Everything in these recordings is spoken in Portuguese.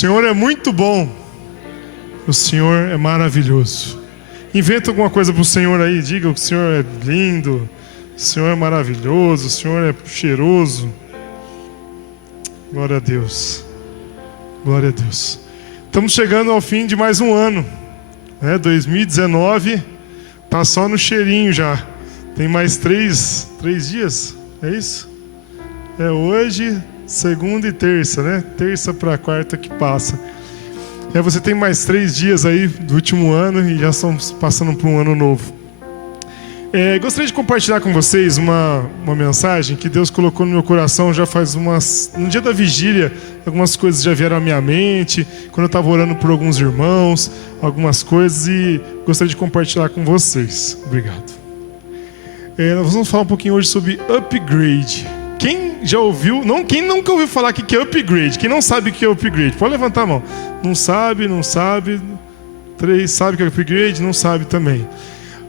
Senhor é muito bom. O Senhor é maravilhoso. Inventa alguma coisa para o Senhor aí. Diga que o Senhor é lindo. O Senhor é maravilhoso. O Senhor é cheiroso. Glória a Deus. Glória a Deus. Estamos chegando ao fim de mais um ano. 2019 está só no cheirinho já. Tem mais três dias. É isso? É hoje, segunda e terça, né? Terça para quarta que passa. Você tem mais 3 dias aí do último ano e já estamos passando por um ano novo. Gostaria de compartilhar com vocês uma mensagem que Deus colocou no meu coração já faz no dia da vigília. Algumas coisas já vieram à minha mente, quando eu estava orando por alguns irmãos, algumas coisas, e gostaria de compartilhar com vocês. Obrigado. Nós vamos falar um pouquinho hoje sobre upgrade. Quem já ouviu, quem nunca ouviu falar que é upgrade? Quem não sabe o que é upgrade? Pode levantar a mão. Não sabe. 3 sabe o que é upgrade, não sabe também.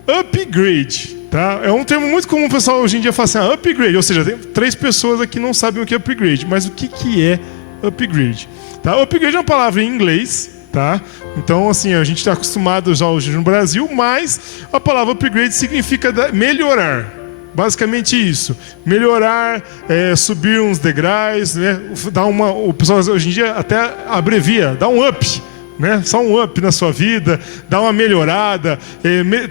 Upgrade, tá? É um termo muito comum o pessoal hoje em dia falar assim, upgrade. Ou seja, tem 3 pessoas aqui que não sabem o que é upgrade. Mas o que é upgrade? Tá? Upgrade é uma palavra em inglês, tá? Então, assim, a gente está acostumado já hoje no Brasil, mas a palavra upgrade significa melhorar. Basicamente isso, melhorar, subir uns degraus, né? O pessoal hoje em dia até abrevia, dá um up, né? Só um up na sua vida, dar uma melhorada,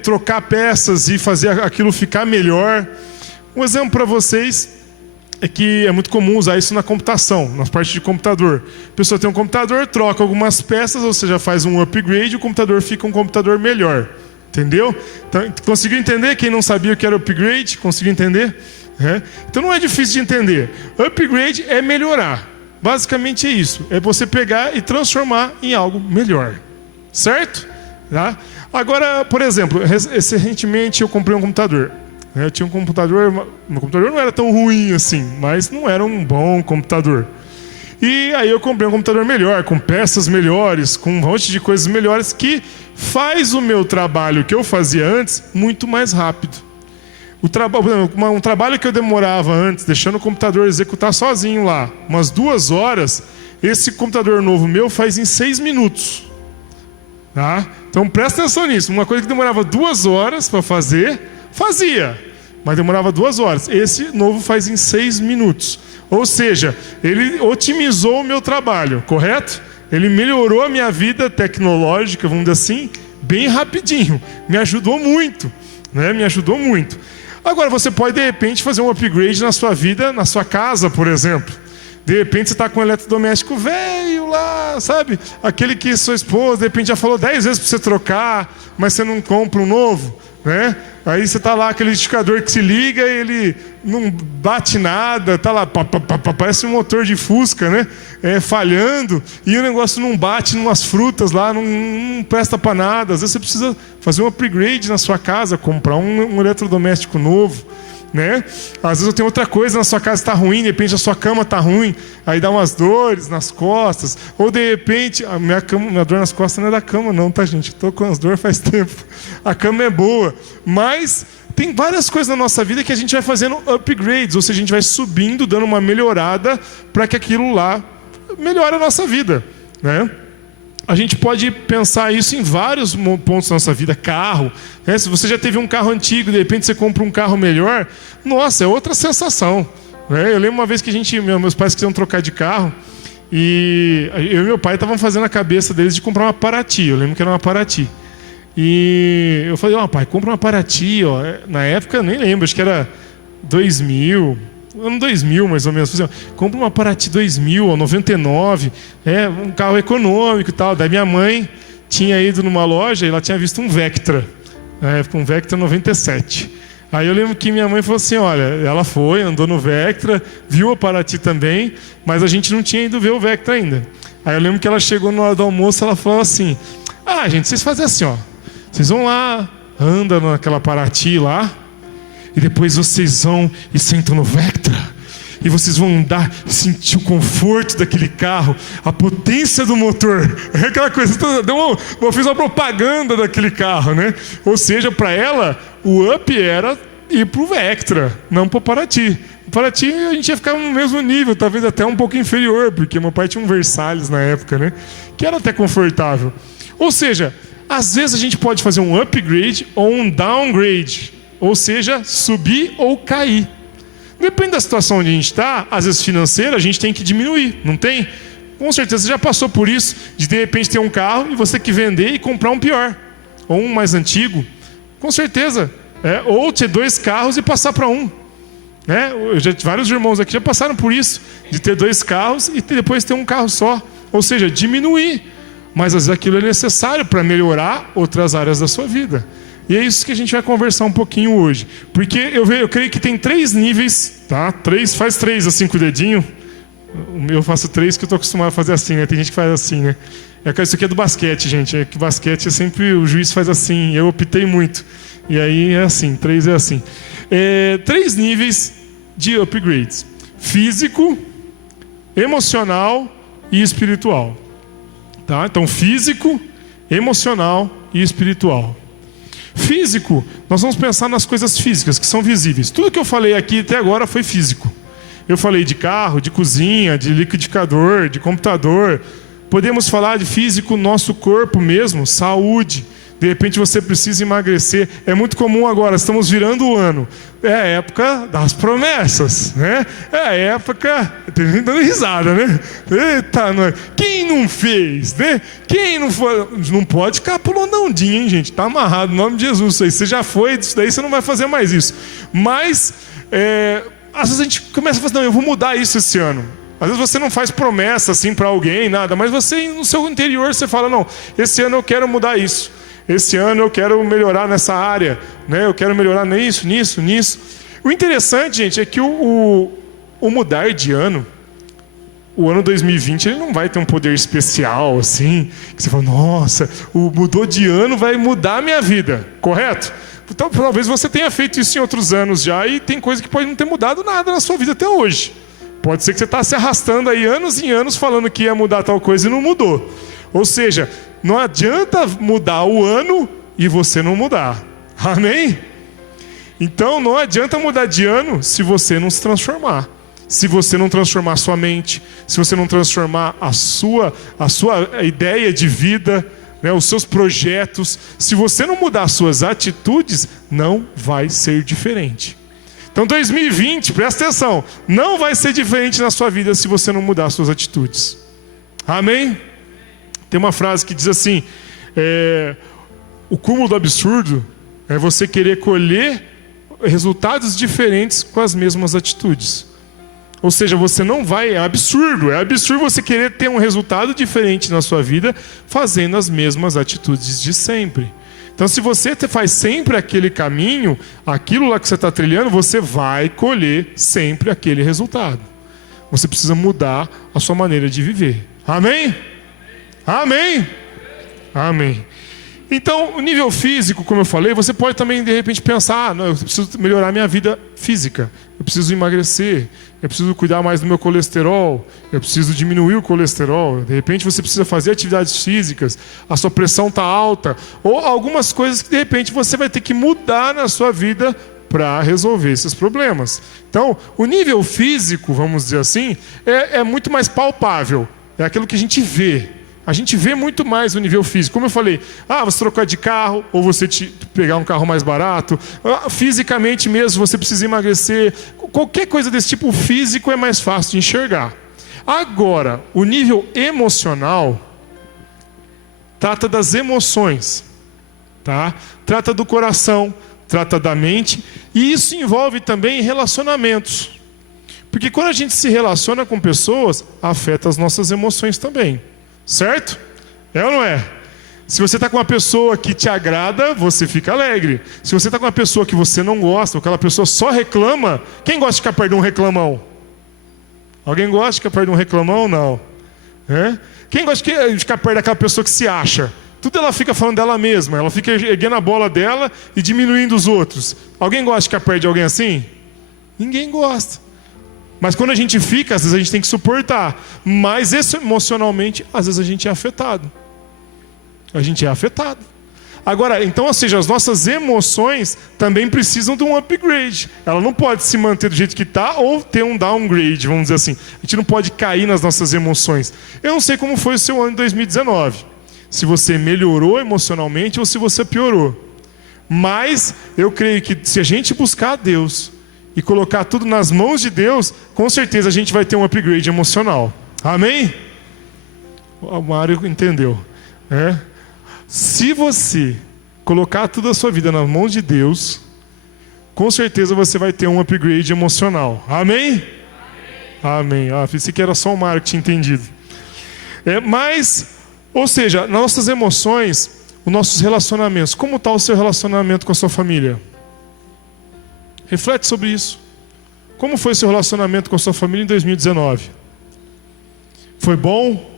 trocar peças e fazer aquilo ficar melhor. Um exemplo para vocês é que é muito comum usar isso na computação, na parte de computador. A pessoa tem um computador, troca algumas peças, ou seja, faz um upgrade e o computador fica um computador melhor. Entendeu? Então, conseguiu entender? Quem não sabia o que era upgrade, conseguiu entender? Então não é difícil de entender. Upgrade é melhorar. Basicamente é isso. É você pegar e transformar em algo melhor. Certo? Tá? Agora, por exemplo, recentemente eu comprei um computador. Eu tinha um computador. Meu computador não era tão ruim assim, mas não era um bom computador. E aí eu comprei um computador melhor, com peças melhores, com um monte de coisas melhores, que faz o meu trabalho que eu fazia antes muito mais rápido. Um trabalho que eu demorava antes, deixando o computador executar sozinho lá, umas 2 horas, esse computador novo meu faz em 6 minutos. Tá? Então presta atenção nisso. Uma coisa que demorava 2 horas para fazer, fazia, mas demorava 2 horas. Esse novo faz em 6 minutos. Ou seja, ele otimizou o meu trabalho, correto? Ele melhorou a minha vida tecnológica, vamos dizer assim, bem rapidinho. Me ajudou muito, né? Me ajudou muito. Agora, você pode, de repente, fazer um upgrade na sua vida, na sua casa, por exemplo. De repente, você está com um eletrodoméstico velho lá, sabe? Aquele que sua esposa, de repente, já falou 10 vezes para você trocar, mas você não compra um novo, né? Aí você tá lá, aquele liquidificador que se liga e ele não bate nada, tá lá, parece um motor de Fusca, né? Falhando, e o negócio não bate em umas frutas lá, não presta para nada. Às vezes você precisa fazer um upgrade na sua casa, comprar um eletrodoméstico novo, né? Às vezes eu tenho outra coisa na sua casa está ruim, de repente a sua cama está ruim, aí dá umas dores nas costas, ou de repente a minha dor nas costas não é da cama não, tá, gente? Estou com as dores faz tempo. A cama é boa, mas tem várias coisas na nossa vida que a gente vai fazendo upgrades, ou seja, a gente vai subindo, dando uma melhorada para que aquilo lá melhore a nossa vida, né? A gente pode pensar isso em vários pontos da nossa vida. Carro, né? Se você já teve um carro antigo, de repente você compra um carro melhor, nossa, é outra sensação, né? Eu lembro uma vez que meus pais queriam trocar de carro, e eu e meu pai estavam fazendo a cabeça deles de comprar uma Paraty. Eu lembro que era uma Paraty. E eu falei, pai, compra uma Paraty. Na época eu nem lembro, acho que era 2000... ano 2000 mais ou menos, compra uma Paraty 2000, 99, um carro econômico e tal. Daí minha mãe tinha ido numa loja e ela tinha visto um Vectra, um Vectra 97. Aí eu lembro que minha mãe falou assim, olha, ela foi, andou no Vectra, viu a Paraty também, mas a gente não tinha ido ver o Vectra ainda. Aí eu lembro que ela chegou na hora do almoço, ela falou assim, gente, vocês fazem assim, vocês vão lá, andam naquela Paraty lá, e depois vocês vão e sentam no Vectra. E vocês vão andar e sentir o conforto daquele carro, a potência do motor. Aquela coisa, eu fiz uma propaganda daquele carro, né? Ou seja, para ela, o up era ir para o Vectra, não para o Paraty. O Paraty a gente ia ficar no mesmo nível, talvez até um pouco inferior, porque meu pai tinha um Versalhes na época, né? Que era até confortável. Ou seja, às vezes a gente pode fazer um upgrade ou um downgrade, ou seja, subir ou cair. Depende da situação onde a gente está, às vezes financeira, a gente tem que diminuir, não tem? Com certeza você já passou por isso, de repente ter um carro e você que vender e comprar um pior, ou um mais antigo. Com certeza. Ou ter 2 carros e passar para um. Vários irmãos aqui já passaram por isso, de ter 2 carros e depois ter um carro só. Ou seja, diminuir. Mas às vezes aquilo é necessário para melhorar outras áreas da sua vida. E é isso que a gente vai conversar um pouquinho hoje. Porque eu creio que tem 3 níveis, tá? 3, faz 3 assim com o dedinho. O meu eu faço 3 que eu estou acostumado a fazer assim, né? Tem gente que faz assim, né? Isso aqui é do basquete, gente. É que basquete é sempre o juiz faz assim. Eu optei muito. E aí é assim, 3 é assim. 3 níveis de upgrades: físico, emocional e espiritual. Tá? Então, físico, emocional e espiritual. Físico, nós vamos pensar nas coisas físicas que são visíveis. Tudo que eu falei aqui até agora foi físico. Eu falei de carro, de cozinha, de liquidificador, de computador. Podemos falar de físico, nosso corpo mesmo, saúde. De repente você precisa emagrecer. É muito comum agora, estamos virando o ano. É a época das promessas, né? É a época... Tem gente dando risada, né? Eita, nós. Quem não fez, né? Quem não foi... Não pode ficar pulando ondinha, hein, gente? Tá amarrado, em nome de Jesus. Isso aí. Você já foi, isso daí você não vai fazer mais isso. Mas, às vezes a gente começa a falar, não, eu vou mudar isso esse ano. Às vezes você não faz promessa assim para alguém, nada. Mas você, no seu interior, você fala, não, esse ano eu quero mudar isso. Esse ano eu quero melhorar nessa área, né? Eu quero melhorar nisso. O interessante, gente, é que o mudar de ano, o ano 2020, ele não vai ter um poder especial, assim, que você fala, nossa, mudou de ano, vai mudar a minha vida, correto? Então, talvez você tenha feito isso em outros anos já e tem coisa que pode não ter mudado nada na sua vida até hoje. Pode ser que você está se arrastando aí anos e anos falando que ia mudar tal coisa e não mudou. Ou seja, não adianta mudar o ano e você não mudar. Amém? Então não adianta mudar de ano se você não se transformar. Se você não transformar a sua mente, se você não transformar a sua ideia de vida, né, os seus projetos, se você não mudar as suas atitudes, não vai ser diferente. Então 2020, presta atenção, não vai ser diferente na sua vida se você não mudar as suas atitudes. Amém? Tem uma frase que diz assim, o cúmulo do absurdo é você querer colher resultados diferentes com as mesmas atitudes. Ou seja, você não vai, é absurdo você querer ter um resultado diferente na sua vida fazendo as mesmas atitudes de sempre. Então, se você faz sempre aquele caminho, aquilo lá que você está trilhando, você vai colher sempre aquele resultado. Você precisa mudar a sua maneira de viver. Amém? Amém? Amém. Então, o nível físico, como eu falei, você pode também, de repente, pensar, não, eu preciso melhorar a minha vida física, eu preciso emagrecer, eu preciso cuidar mais do meu colesterol, eu preciso diminuir o colesterol. De repente, você precisa fazer atividades físicas, a sua pressão está alta, ou algumas coisas que, de repente, você vai ter que mudar na sua vida para resolver esses problemas. Então, o nível físico, vamos dizer assim, é muito mais palpável, é aquilo que a gente vê. A gente vê muito mais o nível físico. Como eu falei, você trocar de carro, ou você pegar um carro mais barato. Fisicamente mesmo, você precisa emagrecer. Qualquer coisa desse tipo, o físico é mais fácil de enxergar. Agora, o nível emocional trata das emoções, tá? Trata do coração, trata da mente. E isso envolve também relacionamentos. Porque quando a gente se relaciona com pessoas, afeta as nossas emoções também. Certo? É ou não é? Se você está com uma pessoa que te agrada, você fica alegre. Se você está com uma pessoa que você não gosta, ou aquela pessoa só reclama, quem gosta de ficar perto de um reclamão? Alguém gosta de ficar perto de um reclamão? Não. Quem gosta de ficar perto daquela pessoa que se acha? Tudo ela fica falando dela mesma, ela fica erguendo a bola dela e diminuindo os outros. Alguém gosta de ficar perto de alguém assim? Ninguém gosta. Mas quando a gente fica, às vezes a gente tem que suportar. Mas emocionalmente, às vezes a gente é afetado. A gente é afetado. Agora, então, ou seja, as nossas emoções também precisam de um upgrade. Ela não pode se manter do jeito que está ou ter um downgrade, vamos dizer assim. A gente não pode cair nas nossas emoções. Eu não sei como foi o seu ano de 2019. Se você melhorou emocionalmente ou se você piorou. Mas eu creio que se a gente buscar a Deus e colocar tudo nas mãos de Deus, com certeza a gente vai ter um upgrade emocional. Amém? O Mário entendeu. Se você colocar toda a sua vida nas mãos de Deus, com certeza você vai ter um upgrade emocional. Amém? Amém. Pensei que era só o Mário que tinha entendido. Mas, ou seja, nossas emoções, os nossos relacionamentos. Como está o seu relacionamento com a sua família? Reflete sobre isso. Como foi o seu relacionamento com a sua família em 2019? Foi bom?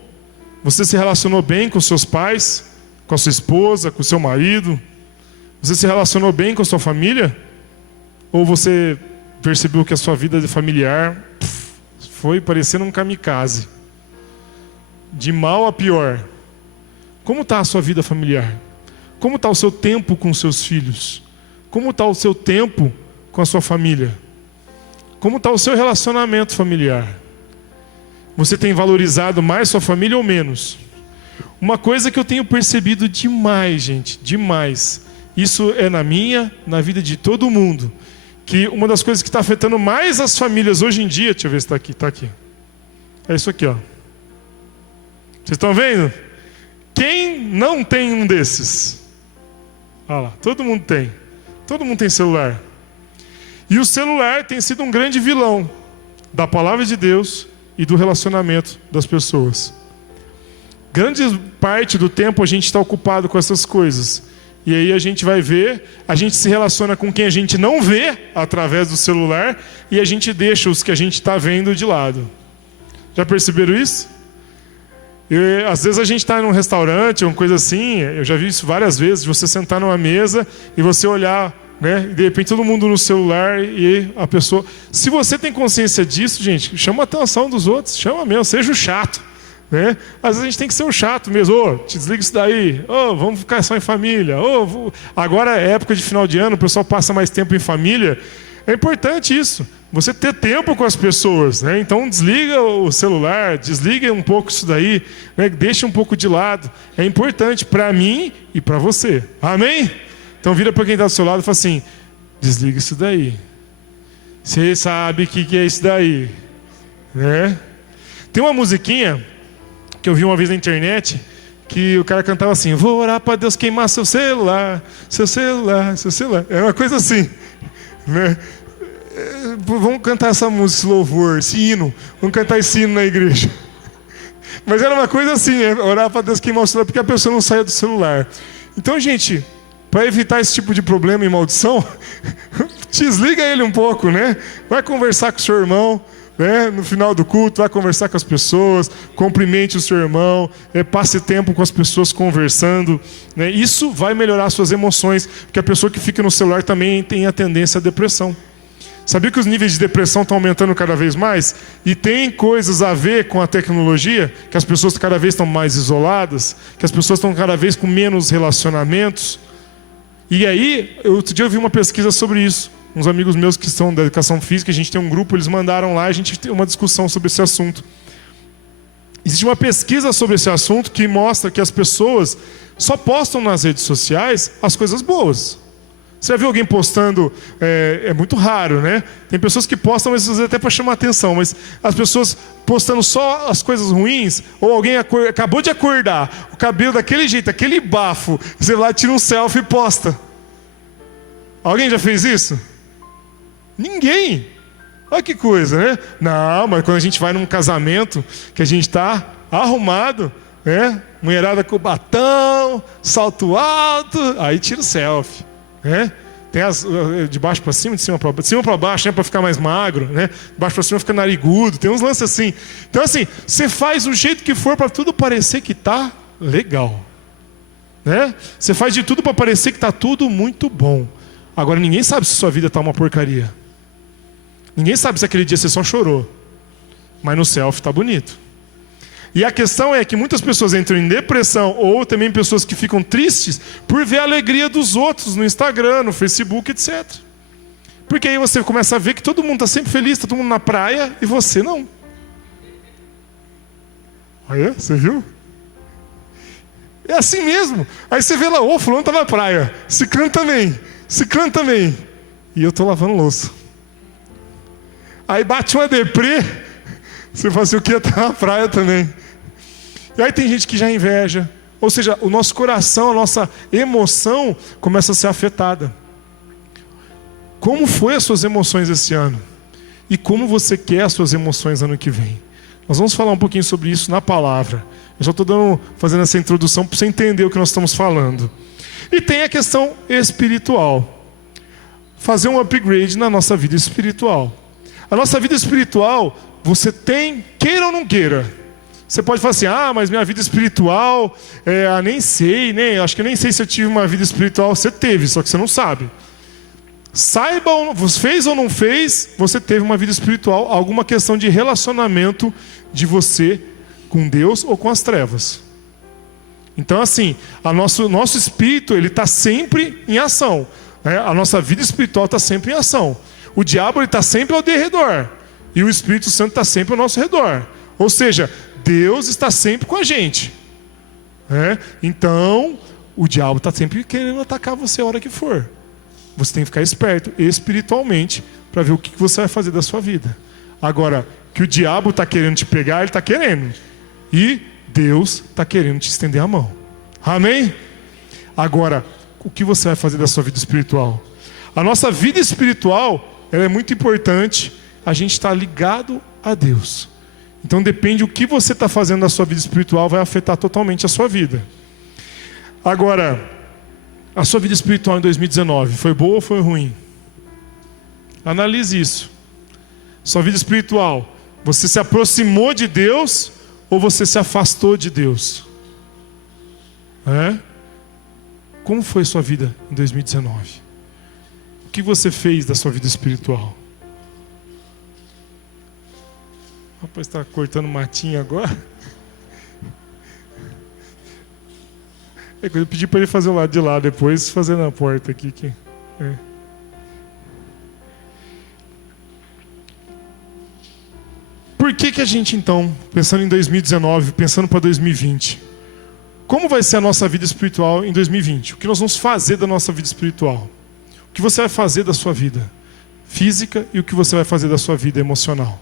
Você se relacionou bem com seus pais? Com a sua esposa, com o seu marido? Você se relacionou bem com a sua família? Ou você percebeu que a sua vida familiar foi parecendo um kamikaze? De mal a pior. Como está a sua vida familiar? Como está o seu tempo com seus filhos? Como está o seu tempo com a sua família? Como está o seu relacionamento familiar? Você tem valorizado mais sua família ou menos? Uma coisa que eu tenho percebido demais, gente, demais. Isso é na vida de todo mundo. Que uma das coisas que está afetando mais as famílias hoje em dia, deixa eu ver se está aqui, está aqui. É isso aqui, ó. Vocês estão vendo? Quem não tem um desses? Olha lá, todo mundo tem. Todo mundo tem celular. E o celular tem sido um grande vilão da palavra de Deus e do relacionamento das pessoas. Grande parte do tempo a gente está ocupado com essas coisas. E aí a gente vai ver, a gente se relaciona com quem a gente não vê através do celular e a gente deixa os que a gente está vendo de lado. Já perceberam isso? Às vezes a gente está num restaurante, uma coisa assim, eu já vi isso várias vezes, de você sentar numa mesa e você olhar, né, e de repente todo mundo no celular e a pessoa... Se você tem consciência disso, gente, chama a atenção dos outros, chama mesmo, seja o chato. Né? Às vezes a gente tem que ser o chato mesmo. Te desliga isso daí. Vamos ficar só em família. Agora é época de final de ano, o pessoal passa mais tempo em família. É importante isso. Você ter tempo com as pessoas. Né? Então desliga o celular, desliga um pouco isso daí. Né? Deixa um pouco de lado. É importante para mim e para você. Amém? Então vira para quem está do seu lado e fala assim: desliga isso daí. Você sabe o que é isso daí. Né? Tem uma musiquinha que eu vi uma vez na internet, que o cara cantava assim: vou orar para Deus queimar seu celular, seu celular, seu celular. É uma coisa assim, né? Vamos cantar essa música, esse louvor, esse hino. Vamos cantar esse hino na igreja. Mas era uma coisa assim, orar para Deus queimar o celular, porque a pessoa não saia do celular. Então, gente, para evitar esse tipo de problema e maldição, desliga ele um pouco, né? Vai conversar com o seu irmão, né? No final do culto, vai conversar com as pessoas, cumprimente o seu irmão, passe tempo com as pessoas conversando, né? Isso vai melhorar suas emoções, porque a pessoa que fica no celular também tem a tendência à depressão. Sabia que os níveis de depressão estão aumentando cada vez mais? E tem coisas a ver com a tecnologia, que as pessoas cada vez estão mais isoladas, que as pessoas estão cada vez com menos relacionamentos. E aí, outro dia eu vi uma pesquisa sobre isso. Uns amigos meus que são da educação física, a gente tem um grupo, eles mandaram lá, a gente tem uma discussão sobre esse assunto. Existe uma pesquisa sobre esse assunto que mostra que as pessoas só postam nas redes sociais as coisas boas. Você já viu alguém postando? É muito raro, né? Tem pessoas que postam, mas às vezes até para chamar atenção, mas as pessoas postando só as coisas ruins, ou alguém acabou de acordar, o cabelo daquele jeito, aquele bafo, você vai lá, tira um selfie e posta. Alguém já fez isso? Ninguém. Olha que coisa, né? Não, mas quando a gente vai num casamento, que a gente está arrumado, né? Mulherada com batom, salto alto, aí tira o selfie, né? Tem as de baixo para cima, de cima para baixo, né? Para ficar mais magro, né? De baixo para cima fica narigudo, tem uns lances assim. Então assim, você faz o jeito que for para tudo parecer que tá legal, né? Você faz de tudo para parecer que tá tudo muito bom. Agora ninguém sabe se sua vida tá uma porcaria. Ninguém sabe se aquele dia você só chorou. Mas no selfie tá bonito. E a questão é que muitas pessoas entram em depressão, ou também pessoas que ficam tristes por ver a alegria dos outros no Instagram, no Facebook, etc. Porque aí você começa a ver que todo mundo está sempre feliz, está todo mundo na praia, e você não. Aí, você viu? É assim mesmo. Aí você vê lá, fulano está na praia, ciclano também. E eu estou lavando louça. Aí bate uma deprê, você fala assim, eu queria estar na praia também. E aí tem gente que já inveja. Ou seja, o nosso coração, a nossa emoção começa a ser afetada. Como foi as suas emoções esse ano? E como você quer as suas emoções ano que vem? Nós vamos falar um pouquinho sobre isso na palavra. Eu já estou fazendo essa introdução para você entender o que nós estamos falando. E tem a questão espiritual. Fazer um upgrade na nossa vida espiritual. A nossa vida espiritual, você tem, queira ou não queira. Você pode falar assim, mas minha vida espiritual, nem sei, acho que nem sei se eu tive uma vida espiritual. Você teve, só que você não sabe. Saiba, fez ou não fez, você teve uma vida espiritual, alguma questão de relacionamento de você com Deus ou com as trevas. Então assim, nosso espírito, ele está sempre em ação. Né? A nossa vida espiritual está sempre em ação. O diabo está sempre ao redor. E o Espírito Santo está sempre ao nosso redor. Ou seja, Deus está sempre com a gente. Né? Então, o diabo está sempre querendo atacar você a hora que for. Você tem que ficar esperto espiritualmente para ver o que você vai fazer da sua vida. Agora, que o diabo está querendo te pegar, ele está querendo. E Deus está querendo te estender a mão. Amém? Agora, o que você vai fazer da sua vida espiritual? A nossa vida espiritual, ela é muito importante. A gente está ligado a Deus. Então depende do que você está fazendo na sua vida espiritual, vai afetar totalmente a sua vida. Agora, a sua vida espiritual em 2019, foi boa ou foi ruim? Analise isso. Sua vida espiritual, você se aproximou de Deus ou você se afastou de Deus? Como foi sua vida em 2019? O que você fez da sua vida espiritual? Rapaz, está cortando matinho agora. Eu pedi para ele fazer o lado de lá, depois fazer na porta aqui. Por que a gente então, pensando em 2019, pensando para 2020, como vai ser a nossa vida espiritual em 2020? O que nós vamos fazer da nossa vida espiritual? O que você vai fazer da sua vida física e o que você vai fazer da sua vida emocional?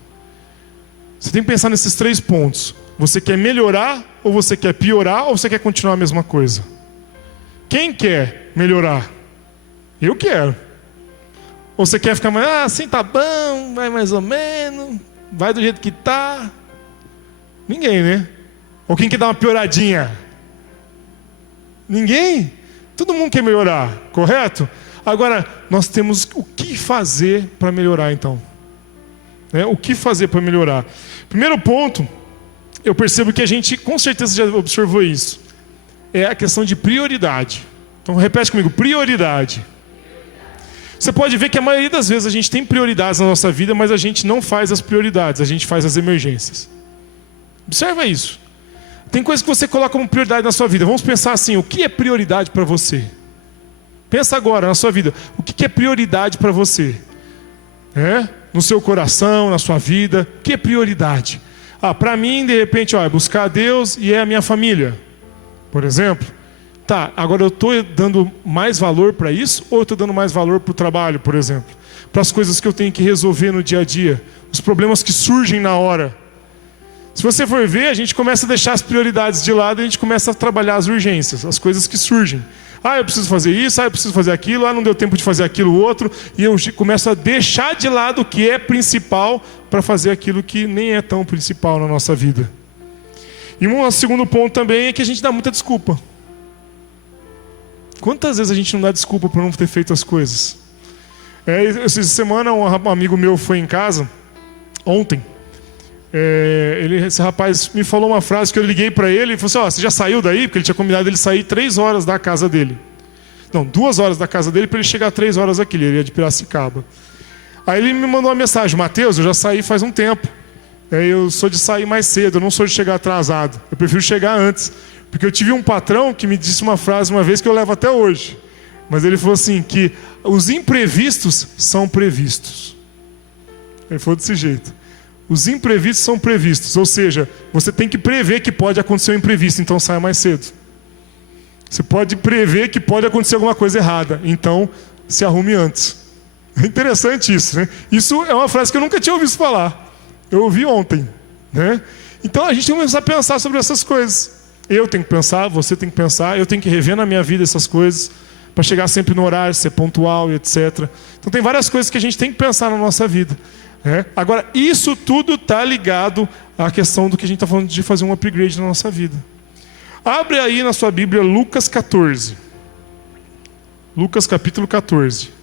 Você tem que pensar nesses 3 pontos. Você quer melhorar, ou você quer piorar, ou você quer continuar a mesma coisa? Quem quer melhorar? Eu quero. Ou você quer ficar mais, assim tá bom, vai mais ou menos, vai do jeito que tá? Ninguém, né? Ou quem quer dar uma pioradinha? Ninguém? Todo mundo quer melhorar, correto? Agora, nós temos o que fazer para melhorar então? O que fazer para melhorar? Primeiro ponto, eu percebo que a gente com certeza já observou isso. É a questão de prioridade. Então repete comigo, prioridade. Você pode ver que a maioria das vezes a gente tem prioridades na nossa vida, mas a gente não faz as prioridades, a gente faz as emergências. Observa isso. Tem coisas que você coloca como prioridade na sua vida. Vamos pensar assim, o que é prioridade para você? Pensa agora na sua vida, o que é prioridade para você? No seu coração, na sua vida, o que é prioridade? Para mim, de repente, é buscar a Deus e é a minha família, por exemplo. Tá, agora eu estou dando mais valor para isso ou eu estou dando mais valor para o trabalho, por exemplo? Para as coisas que eu tenho que resolver no dia a dia, os problemas que surgem na hora. Se você for ver, a gente começa a deixar as prioridades de lado e a gente começa a trabalhar as urgências, as coisas que surgem. Eu preciso fazer isso, eu preciso fazer aquilo, não deu tempo de fazer aquilo outro, e eu começo a deixar de lado o que é principal para fazer aquilo que nem é tão principal na nossa vida. E um segundo ponto também é que a gente dá muita desculpa. Quantas vezes a gente não dá desculpa por não ter feito as coisas? Essa semana um amigo meu foi em casa, ontem, esse rapaz me falou uma frase que eu liguei para ele e falou assim, você já saiu daí? Porque ele tinha combinado ele sair 3 horas da casa dele. Não, 2 horas da casa dele para ele chegar 3 horas aqui, ele ia de Piracicaba. Aí ele me mandou uma mensagem, Mateus, eu já saí faz um tempo. Eu sou de sair mais cedo, eu não sou de chegar atrasado. Eu prefiro chegar antes. Porque eu tive um patrão que me disse uma frase uma vez que eu levo até hoje. Mas ele falou assim, que os imprevistos são previstos. Ele falou desse jeito. Os imprevistos são previstos. Ou seja, você tem que prever que pode acontecer um imprevisto, então saia mais cedo. Você pode prever que pode acontecer alguma coisa errada, então se arrume antes. É interessante isso, né? Isso é uma frase que eu nunca tinha ouvido falar. Eu ouvi ontem, né? Então a gente tem que começar a pensar sobre essas coisas. Eu tenho que pensar, você tem que pensar, eu tenho que rever na minha vida essas coisas, para chegar sempre no horário, ser pontual e etc. Então tem várias coisas que a gente tem que pensar na nossa vida, né? Agora, isso tudo está ligado à questão do que a gente está falando de fazer um upgrade na nossa vida. Abre aí na sua Bíblia Lucas 14. Lucas capítulo 14.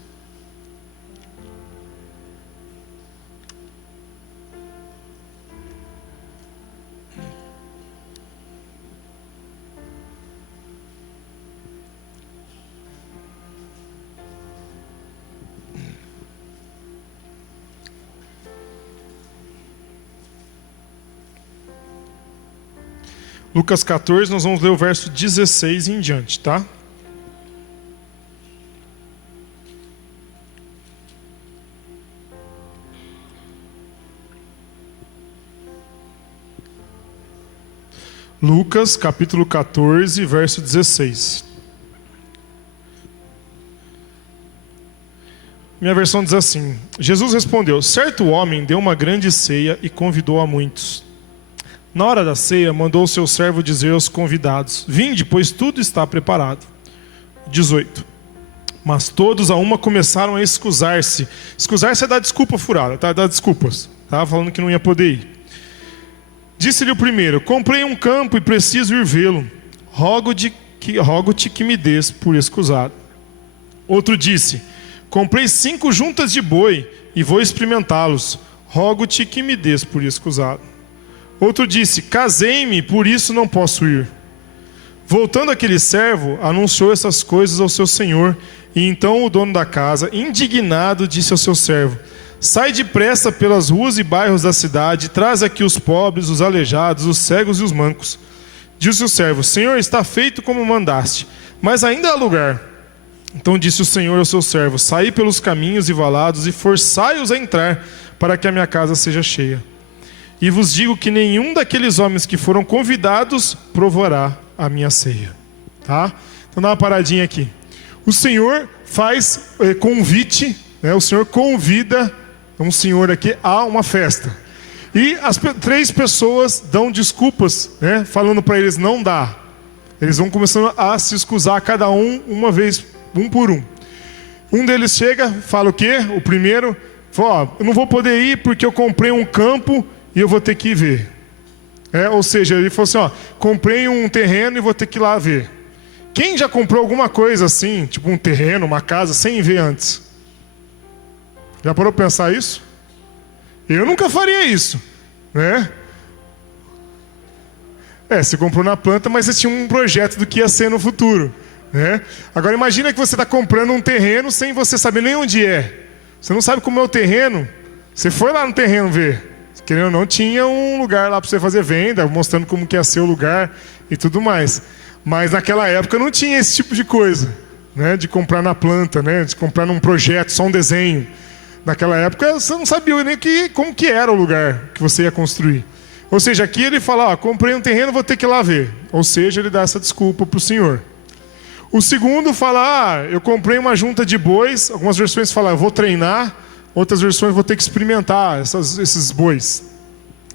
Lucas 14, nós vamos ler o verso 16 em diante, tá? Lucas, capítulo 14, verso 16. Minha versão diz assim: Jesus respondeu: certo homem deu uma grande ceia e convidou a muitos. Na hora da ceia, mandou o seu servo dizer aos convidados: vinde, pois tudo está preparado. 18. Mas todos a uma começaram a excusar-se. Excusar-se é dar desculpa furada, tá? Dar desculpas. Estava falando que não ia poder ir. Disse-lhe o primeiro: comprei um campo e preciso ir vê-lo. Rogo-te que me des por escusado. Outro disse: comprei 5 juntas de boi e vou experimentá-los. Rogo-te que me des por escusado. Outro disse: casei-me, por isso não posso ir. Voltando aquele servo, anunciou essas coisas ao seu senhor. E então o dono da casa, indignado, disse ao seu servo: sai depressa pelas ruas e bairros da cidade, traz aqui os pobres, os aleijados, os cegos e os mancos. Disse o servo: Senhor, está feito como mandaste, mas ainda há lugar. Então disse o Senhor ao seu servo: saí pelos caminhos e valados e forçai-os a entrar, para que a minha casa seja cheia. E vos digo que nenhum daqueles homens que foram convidados provará a minha ceia. Tá? Então dá uma paradinha aqui. O Senhor faz convite, né? O Senhor convida um senhor aqui a uma festa. E as 3 pessoas dão desculpas, né? Falando para eles não dá. Eles vão começando a se excusar, cada um, uma vez, um por um. Um deles chega, fala o quê? O primeiro fala: eu não vou poder ir porque eu comprei um campo e eu vou ter que ir ver. Ou seja, ele falou assim: comprei um terreno e vou ter que ir lá ver. Quem já comprou alguma coisa assim, tipo um terreno, uma casa, sem ver antes? Já parou para pensar isso? Eu nunca faria isso, né? Você comprou na planta, mas você tinha um projeto do que ia ser no futuro, né? Agora imagina que você está comprando um terreno sem você saber nem onde é. Você não sabe como é o terreno. Você foi lá no terreno ver. Querendo ou não, tinha um lugar lá para você fazer venda, mostrando como que ia ser o lugar e tudo mais. Mas naquela época não tinha esse tipo de coisa, né? De comprar na planta, né? De comprar num projeto, só um desenho. Naquela época você não sabia nem como que era o lugar que você ia construir. Ou seja, aqui ele fala: comprei um terreno, vou ter que ir lá ver. Ou seja, ele dá essa desculpa para o senhor. O segundo fala: eu comprei uma junta de bois. Algumas versões falam: eu vou treinar. Outras versões vou ter que experimentar esses bois,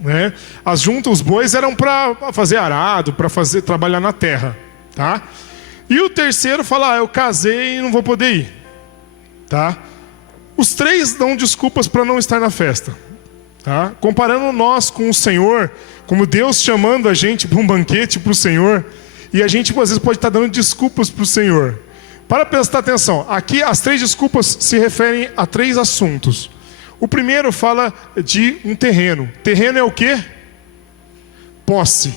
né? As juntas, os bois eram para fazer arado, para trabalhar na terra, tá? E o terceiro fala: eu casei e não vou poder ir, tá? Os 3 dão desculpas para não estar na festa, tá? Comparando nós com o Senhor, como Deus chamando a gente para um banquete para o Senhor, e a gente às vezes pode estar dando desculpas para o Senhor. Para prestar atenção, aqui as 3 desculpas se referem a 3 assuntos. O primeiro fala de um terreno. Terreno é o quê? Posse.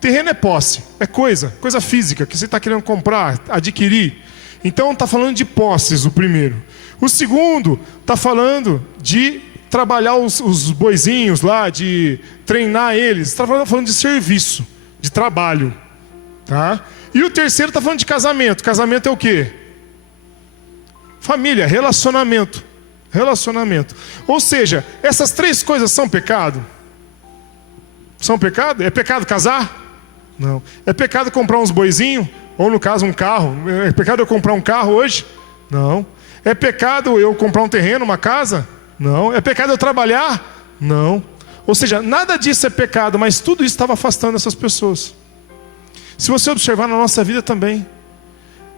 Terreno é posse, é coisa física que você está querendo comprar, adquirir. Então está falando de posses, o primeiro. O segundo está falando de trabalhar os boizinhos lá, de treinar eles. Está falando de serviço, de trabalho. Tá? E o terceiro está falando de casamento. Casamento é o quê? Família, relacionamento. Relacionamento. Ou seja, essas três coisas são pecado? São pecado? É pecado casar? Não. É pecado comprar uns boizinhos? Ou no caso um carro? É pecado eu comprar um carro hoje? Não. É pecado eu comprar um terreno, uma casa? Não. É pecado eu trabalhar? Não. Ou seja, nada disso é pecado, mas tudo isso estava afastando essas pessoas. Se você observar na nossa vida também,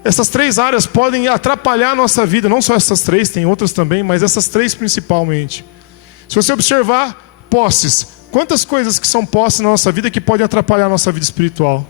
essas três áreas podem atrapalhar a nossa vida. Não só essas três, tem outras também, mas essas três principalmente. Se você observar posses, quantas coisas que são posses na nossa vida que podem atrapalhar a nossa vida espiritual?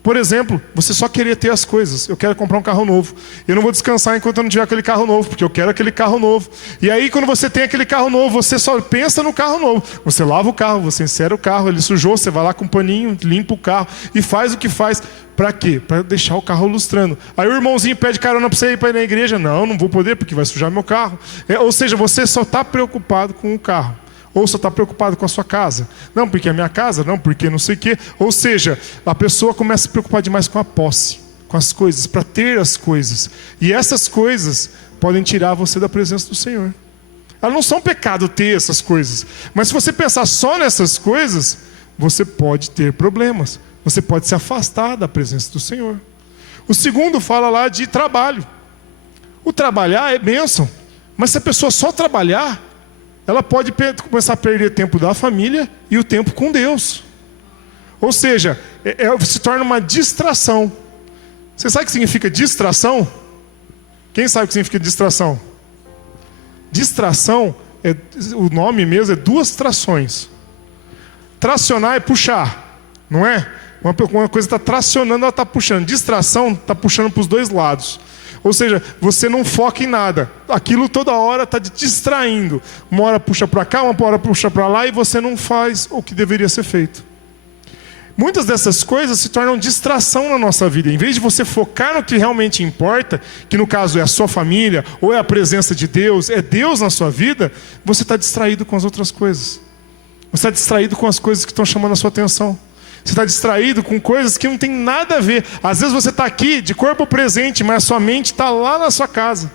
Por exemplo, você só querer ter as coisas. Eu quero comprar um carro novo. Eu não vou descansar enquanto eu não tiver aquele carro novo, porque eu quero aquele carro novo. E aí quando você tem aquele carro novo, você só pensa no carro novo. Você lava o carro, você insere o carro, ele sujou, você vai lá com um paninho, limpa o carro e faz o que faz. Para quê? Para deixar o carro lustrando. Aí o irmãozinho pede carona para você ir para ir na igreja. Não vou poder porque vai sujar meu carro. Ou seja, você só está preocupado com o carro. Ou só está preocupado com a sua casa. Não, porque é minha casa, não, porque não sei o quê. Ou seja, a pessoa começa a se preocupar demais com a posse, com as coisas, para ter as coisas. E essas coisas podem tirar você da presença do Senhor. Elas não são pecado ter essas coisas. Mas se você pensar só nessas coisas, você pode ter problemas. Você pode se afastar da presença do Senhor. O segundo fala lá de trabalho. O trabalhar é bênção. Mas se a pessoa só trabalhar, ela pode começar a perder tempo da família e o tempo com Deus. Ou seja, se torna uma distração. Você sabe o que significa distração? Quem sabe o que significa distração? Distração, o nome mesmo é duas trações. Tracionar é puxar, não é? Uma coisa está tracionando, ela está puxando. Distração está puxando para os dois lados. Ou seja, você não foca em nada. Aquilo toda hora está te distraindo. Uma hora puxa para cá, uma hora puxa para lá e você não faz o que deveria ser feito. Muitas dessas coisas se tornam distração na nossa vida. Em vez de você focar no que realmente importa, que no caso é a sua família, ou é a presença de Deus, é Deus na sua vida, você está distraído com as outras coisas. Você está distraído com as coisas que estão chamando a sua atenção. Você está distraído com coisas que não tem nada a ver. Às vezes você está aqui de corpo presente, mas a sua mente está lá na sua casa.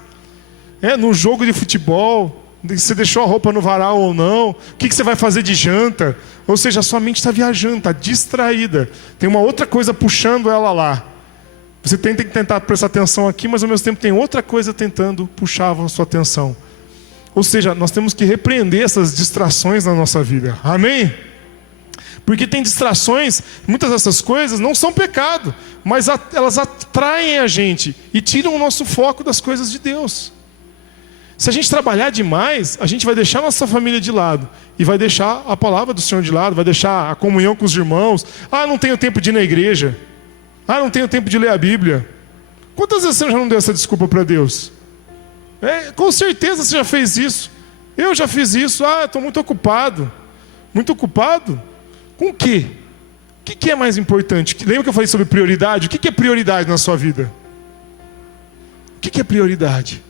No jogo de futebol, você deixou a roupa no varal ou não, o que você vai fazer de janta. Ou seja, a sua mente está viajando, está distraída. Tem uma outra coisa puxando ela lá. Você tem que tentar prestar atenção aqui, mas ao mesmo tempo tem outra coisa tentando puxar a sua atenção. Ou seja, nós temos que repreender essas distrações na nossa vida. Amém? Porque tem distrações, muitas dessas coisas não são pecado, mas elas atraem a gente e tiram o nosso foco das coisas de Deus. Se a gente trabalhar demais, a gente vai deixar a nossa família de lado e vai deixar a palavra do Senhor de lado, vai deixar a comunhão com os irmãos. Não tenho tempo de ir na igreja. Não tenho tempo de ler a Bíblia. Quantas vezes você já não deu essa desculpa para Deus? Com certeza você já fez isso. Eu já fiz isso. Estou muito ocupado. Muito ocupado? Com o quê? O que é mais importante? Lembra que eu falei sobre prioridade? O que é prioridade na sua vida? O que é prioridade?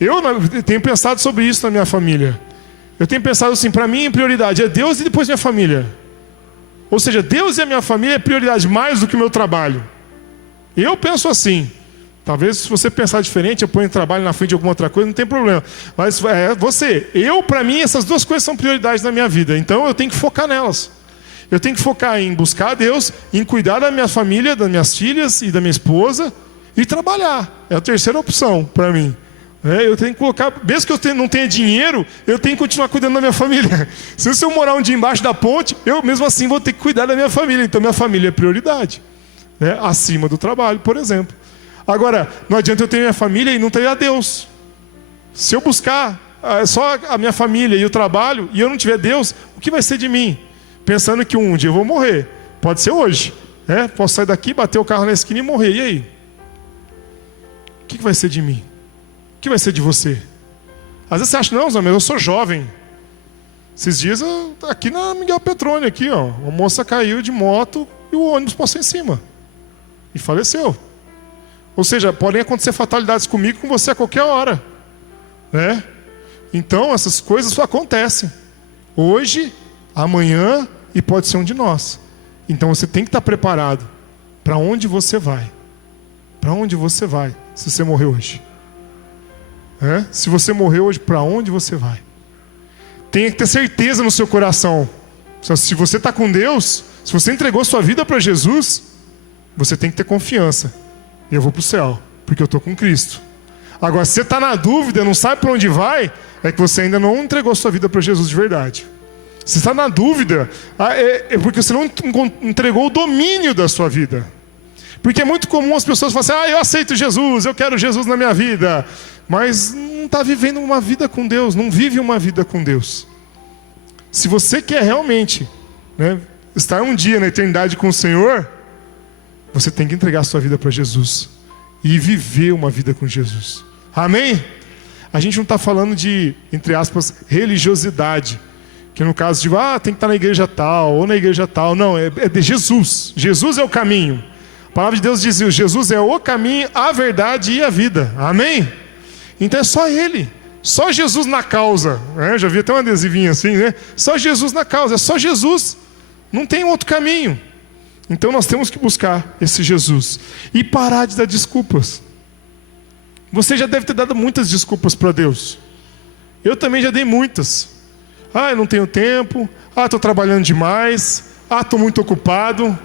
Eu tenho pensado sobre isso na minha família. Eu tenho pensado assim, para mim a prioridade é Deus e depois minha família. Ou seja, Deus e a minha família é prioridade mais do que o meu trabalho. Eu penso assim. Talvez se você pensar diferente, eu ponho trabalho na frente de alguma outra coisa, não tem problema. Mas para mim, essas duas coisas são prioridades na minha vida. Então eu tenho que focar nelas. Eu tenho que focar em buscar a Deus, em cuidar da minha família, das minhas filhas e da minha esposa e trabalhar. É a terceira opção para mim. Eu tenho que colocar, mesmo que eu não tenha dinheiro, eu tenho que continuar cuidando da minha família. Se eu morar um dia embaixo da ponte, eu mesmo assim vou ter que cuidar da minha família. Então minha família é prioridade, acima do trabalho, por exemplo. Agora, não adianta eu ter minha família e não ter a Deus. Se eu buscar só a minha família e o trabalho e eu não tiver Deus, o que vai ser de mim? Pensando que um dia eu vou morrer. Pode ser hoje. Posso sair daqui, bater o carro na esquina e morrer. E aí? O que vai ser de mim? O que vai ser de você? Às vezes você acha, não, Zé, mas eu sou jovem. Esses dias, aqui na Miguel Petrone, aqui, uma moça caiu de moto e o ônibus passou em cima. E faleceu. Ou seja, podem acontecer fatalidades comigo e com você a qualquer hora. Então essas coisas só acontecem hoje, amanhã e pode ser um de nós. Então você tem que estar preparado para onde você vai. Para onde você vai se você morrer hoje? Se você morrer hoje, para onde você vai? Tenha que ter certeza no seu coração. Se você está com Deus, se você entregou sua vida para Jesus, você tem que ter confiança. Eu vou para o céu, porque eu estou com Cristo. Agora, se você está na dúvida, não sabe para onde vai, é que você ainda não entregou sua vida para Jesus de verdade. Se está na dúvida, é porque você não entregou o domínio da sua vida. Porque é muito comum as pessoas falarem assim, eu aceito Jesus, eu quero Jesus na minha vida. Mas não está vivendo uma vida com Deus, não vive uma vida com Deus. Se você quer realmente, estar um dia na eternidade com o Senhor, você tem que entregar a sua vida para Jesus e viver uma vida com Jesus. Amém? A gente não está falando de, entre aspas, religiosidade, que no caso de, tem que estar na igreja tal, ou na igreja tal. Não, é de Jesus. Jesus é o caminho. A palavra de Deus diz, Jesus é o caminho, a verdade e a vida. Amém? Então é só Ele. Só Jesus na causa. Já vi até um adesivinho assim, né? Só Jesus na causa, é só Jesus. Não tem outro caminho. Então nós temos que buscar esse Jesus. E parar de dar desculpas. Você já deve ter dado muitas desculpas para Deus. Eu também já dei muitas. Eu não tenho tempo. Estou trabalhando demais. Estou muito ocupado.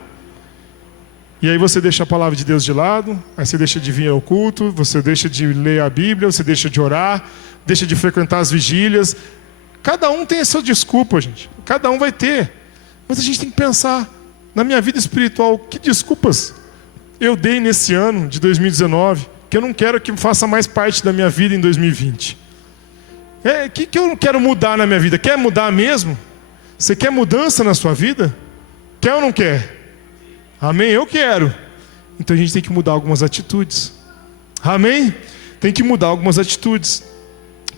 E aí você deixa a palavra de Deus de lado. Aí você deixa de vir ao culto. Você deixa de ler a Bíblia. Você deixa de orar. Deixa de frequentar as vigílias. Cada um tem a sua desculpa, gente. Cada um vai ter. Mas a gente tem que pensar, na minha vida espiritual, que desculpas eu dei nesse ano de 2019, que eu não quero que faça mais parte da minha vida em 2020. Que eu não quero mudar na minha vida? Quer mudar mesmo? Você quer mudança na sua vida? Quer ou não quer? Amém? Eu quero. Então a gente tem que mudar algumas atitudes. Amém? Tem que mudar algumas atitudes.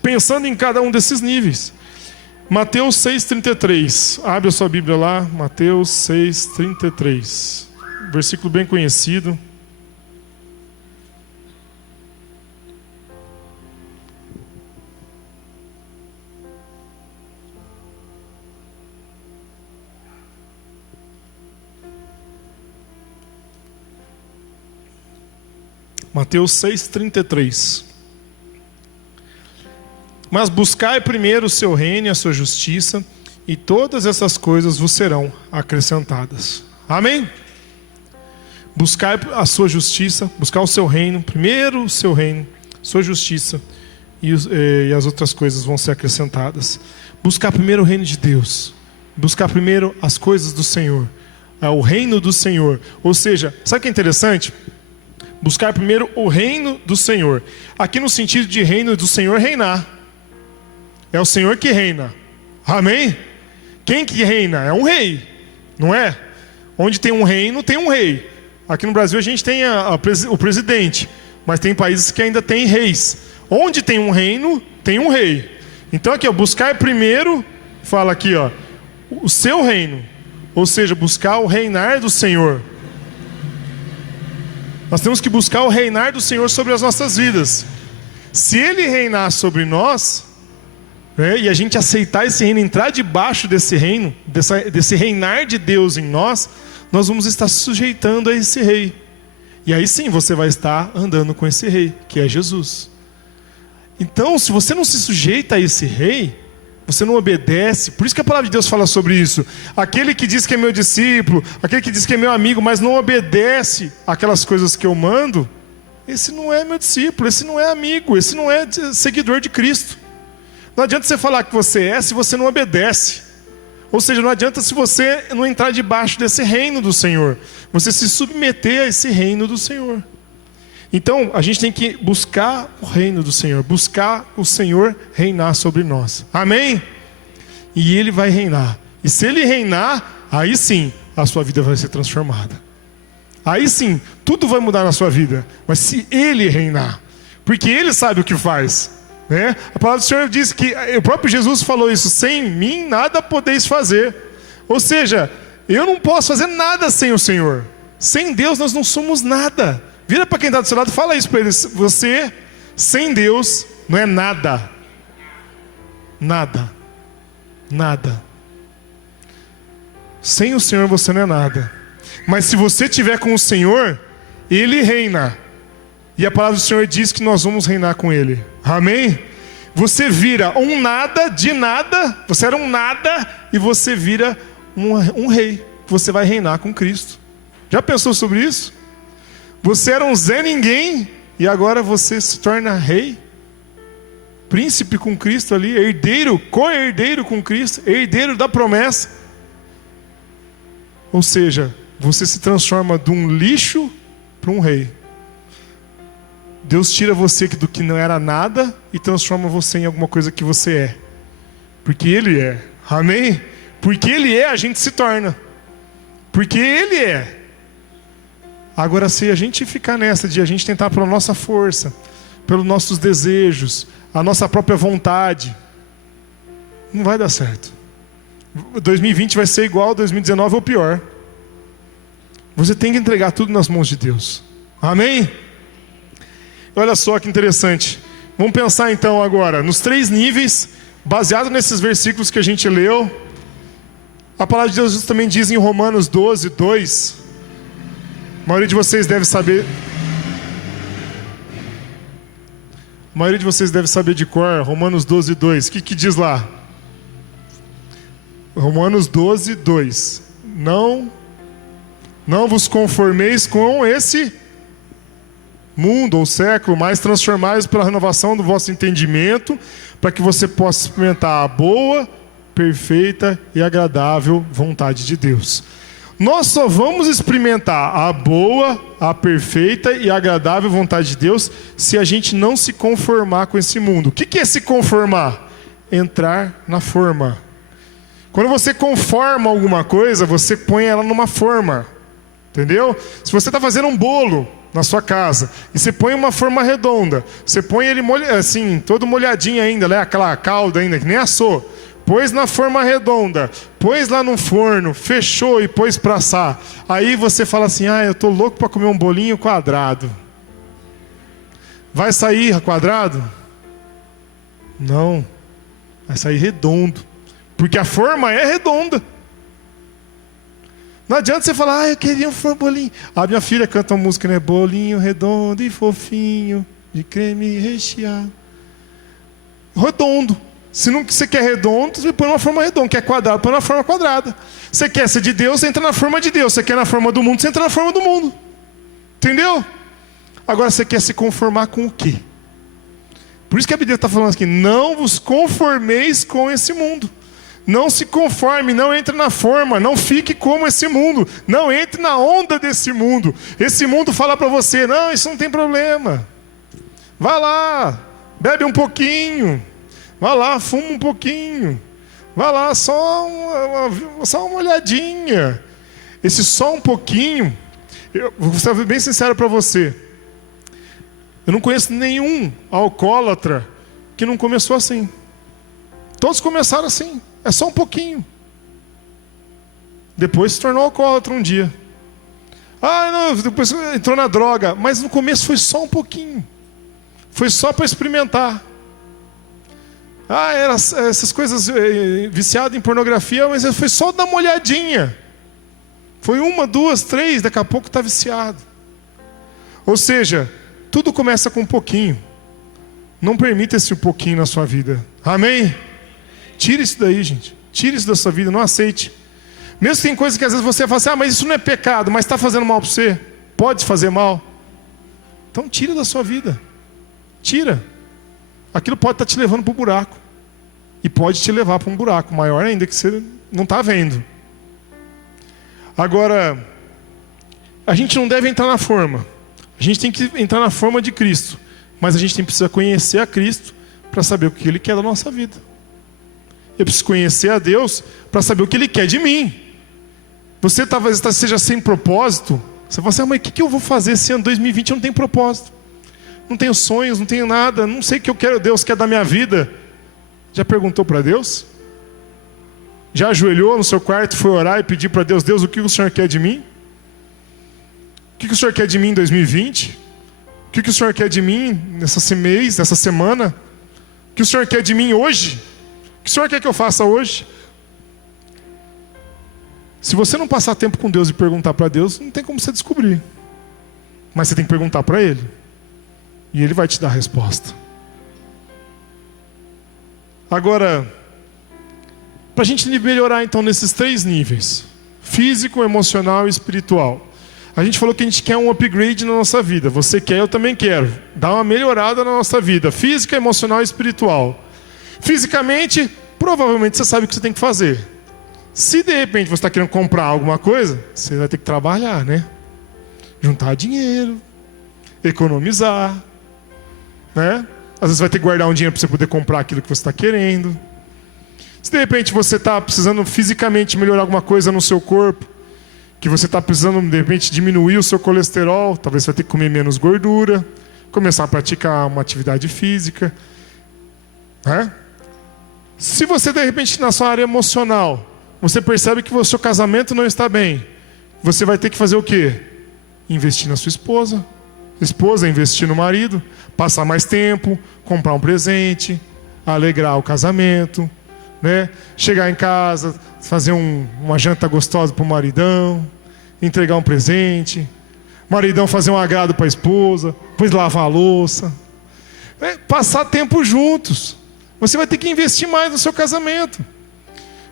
Pensando em cada um desses níveis. Mateus 6,33. Abre a sua Bíblia lá. Mateus 6,33. Versículo bem conhecido. Mateus 6,33. Mas buscai primeiro o seu reino e a sua justiça, e todas essas coisas vos serão acrescentadas. Amém? Buscai a sua justiça, buscar o seu reino, primeiro o seu reino, sua justiça, e as outras coisas vão ser acrescentadas. Buscar primeiro o reino de Deus, buscar primeiro as coisas do Senhor, o reino do Senhor. Ou seja, sabe o que é interessante? Buscar primeiro o reino do Senhor. Aqui no sentido de reino do Senhor, reinar. É o Senhor que reina. Amém? Quem que reina? É um rei, não é? Onde tem um reino, tem um rei. Aqui no Brasil a gente tem o presidente, mas tem países que ainda tem reis. Onde tem um reino, tem um rei. Então aqui, buscar primeiro, fala aqui, o seu reino. Ou seja, buscar o reinar do Senhor. Nós temos que buscar o reinar do Senhor sobre as nossas vidas. Se Ele reinar sobre nós, e a gente aceitar esse reino, entrar debaixo desse reino, desse reinar de Deus em nós, nós vamos estar sujeitando a esse rei. E aí sim você vai estar andando com esse rei, que é Jesus. Então, se você não se sujeita a esse rei, você não obedece. Por isso que a palavra de Deus fala sobre isso. Aquele que diz que é meu discípulo, aquele que diz que é meu amigo, mas não obedece aquelas coisas que eu mando, esse não é meu discípulo, esse não é amigo, esse não é seguidor de Cristo. Não adianta você falar que você é se você não obedece. Ou seja, não adianta se você não entrar debaixo desse reino do Senhor. Você se submeter a esse reino do Senhor. Então, a gente tem que buscar o reino do Senhor. Buscar o Senhor reinar sobre nós. Amém? E Ele vai reinar. E se Ele reinar, aí sim, a sua vida vai ser transformada. Aí sim, tudo vai mudar na sua vida. Mas se Ele reinar. Porque Ele sabe o que faz. A palavra do Senhor diz que o próprio Jesus falou isso: sem mim nada podeis fazer. Ou seja, eu não posso fazer nada sem o Senhor. Sem Deus nós não somos nada. Vira para quem está do seu lado e fala isso para eles: você sem Deus não é nada. Nada. Nada. Sem o Senhor você não é nada. Mas se você estiver com o Senhor, Ele reina. E a palavra do Senhor diz que nós vamos reinar com Ele. Amém? Você vira um nada de nada. Você era um nada e você vira um rei. Você vai reinar com Cristo. Já pensou sobre isso? Você era um Zé Ninguém e agora você se torna rei. Príncipe com Cristo ali, herdeiro, co-herdeiro com Cristo, herdeiro da promessa. Ou seja, você se transforma de um lixo para um rei. Deus tira você do que não era nada e transforma você em alguma coisa que você é. Porque Ele é. Amém? Porque Ele é, a gente se torna. Porque Ele é. Agora, se a gente ficar nessa de a gente tentar pela nossa força, pelos nossos desejos, a nossa própria vontade, não vai dar certo. 2020 vai ser igual a 2019 ou pior. Você tem que entregar tudo nas mãos de Deus. Amém? Olha só que interessante. Vamos pensar então agora nos 3 níveis, baseado nesses versículos que a gente leu. A palavra de Deus também diz em Romanos 12, 2. A maioria de vocês deve saber. A maioria de vocês deve saber de cor, Romanos 12, 2. O que diz lá? Romanos 12, 2. Não vos conformeis com esse mundo ou século, mas transformai-vos pela renovação do vosso entendimento, para que você possa experimentar a boa, perfeita e agradável vontade de Deus. Nós só vamos experimentar a boa, a perfeita e agradável vontade de Deus se a gente não se conformar com esse mundo. O que é se conformar? Entrar na forma. Quando você conforma alguma coisa, você põe ela numa forma. Entendeu? Se você está fazendo um bolo na sua casa e você põe uma forma redonda, você põe ele assim, todo molhadinho ainda, né? Aquela calda ainda que nem assou, pôs na forma redonda, pôs lá no forno, fechou e pôs para assar. Aí você fala assim: ah, eu tô louco para comer um bolinho quadrado. Vai sair quadrado? Não, vai sair redondo, porque a forma é redonda. Não adianta você falar: ah, eu queria um bolinho. A minha filha canta uma música, né? Bolinho redondo e fofinho, de creme recheado. Redondo. Se não você quer redondo, você põe uma forma redonda. Quer quadrado, põe uma forma quadrada. Você quer ser de Deus, você entra na forma de Deus. Você quer na forma do mundo, você entra na forma do mundo. Entendeu? Agora você quer se conformar com o quê? Por isso que a Bíblia está falando aqui: não vos conformeis com esse mundo. Não se conforme, não entre na forma, não fique como esse mundo, não entre na onda desse mundo. Esse mundo fala para você: não, isso não tem problema. Vai lá, bebe um pouquinho, vai lá, fuma um pouquinho, vai lá, só uma olhadinha. Esse só um pouquinho, eu vou ser bem sincero para você, eu não conheço nenhum alcoólatra que não começou assim. Todos começaram assim. É só um pouquinho. Depois se tornou alcoólatra um dia. Ah, não, depois entrou na droga. Mas no começo foi só um pouquinho. Foi só para experimentar. Ah, era essas coisas, viciado em pornografia, mas foi só dar uma olhadinha. Foi 1, 2, 3, daqui a pouco está viciado. Ou seja, tudo começa com um pouquinho. Não permita esse pouquinho na sua vida. Amém? Tire isso daí, gente. Tire isso da sua vida, não aceite. Mesmo que tem coisas que às vezes você fala assim: ah, mas isso não é pecado, mas está fazendo mal para você. Pode fazer mal. Então tira da sua vida. Tira. Aquilo pode estar te levando para o buraco. E pode te levar para um buraco maior ainda que você não está vendo. Agora, a gente não deve entrar na forma. A gente tem que entrar na forma de Cristo. Mas a gente precisa conhecer a Cristo para saber o que Ele quer da nossa vida. Eu preciso conhecer a Deus para saber o que Ele quer de mim. Você talvez seja sem propósito. Você fala assim: ah, mas o que eu vou fazer esse ano 2020? Eu não tenho propósito. Não tenho sonhos, não tenho nada. Não sei o que Deus quer da minha vida. Já perguntou para Deus? Já ajoelhou no seu quarto, foi orar e pedir para Deus: Deus, o que o Senhor quer de mim? O que o Senhor quer de mim em 2020? O que o Senhor quer de mim nesse mês, nessa semana? O que o Senhor quer de mim hoje? que o Senhor quer que eu faça hoje? Se você não passar tempo com Deus e perguntar para Deus, não tem como você descobrir. Mas você tem que perguntar para Ele. E Ele vai te dar a resposta. Agora, para a gente melhorar então nesses 3 níveis: físico, emocional e espiritual. A gente falou que a gente quer um upgrade na nossa vida. Você quer, eu também quero. Dar uma melhorada na nossa vida. Física, emocional e espiritual. Fisicamente, provavelmente você sabe o que você tem que fazer. Se de repente você está querendo comprar alguma coisa, você vai ter que trabalhar, né? Juntar dinheiro, economizar, né? Às vezes vai ter que guardar um dinheiro para você poder comprar aquilo que você está querendo. Se de repente você está precisando fisicamente melhorar alguma coisa no seu corpo, que você está precisando de repente diminuir o seu colesterol, talvez você vai ter que comer menos gordura, começar a praticar uma atividade física, né? Se você de repente na sua área emocional, você percebe que o seu casamento não está bem, você vai ter que fazer o quê? Investir na sua esposa. Esposa, investir no marido, passar mais tempo, comprar um presente, alegrar o casamento, né? Chegar em casa, fazer uma janta gostosa para o maridão, entregar um presente, maridão fazer um agrado para a esposa, depois lavar a louça, passar tempo juntos. Você vai ter que investir mais no seu casamento.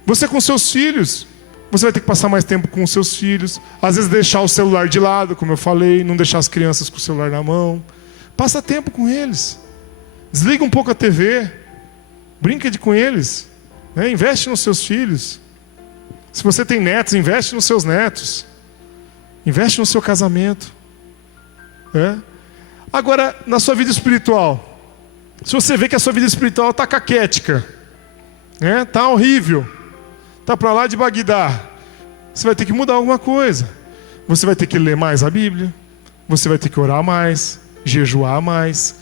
Você com seus filhos, você vai ter que passar mais tempo com os seus filhos. Às vezes deixar o celular de lado, como eu falei, não deixar as crianças com o celular na mão. Passa tempo com eles. Desliga um pouco a TV. Brinca com eles, né? Investe nos seus filhos. Se você tem netos, investe nos seus netos. Investe no seu casamento, né? Agora, na sua vida espiritual, se você vê que a sua vida espiritual está caquética, né? Está horrível, está para lá de Bagdá, você vai ter que mudar alguma coisa. Você vai ter que ler mais a Bíblia, você vai ter que orar mais, jejuar mais.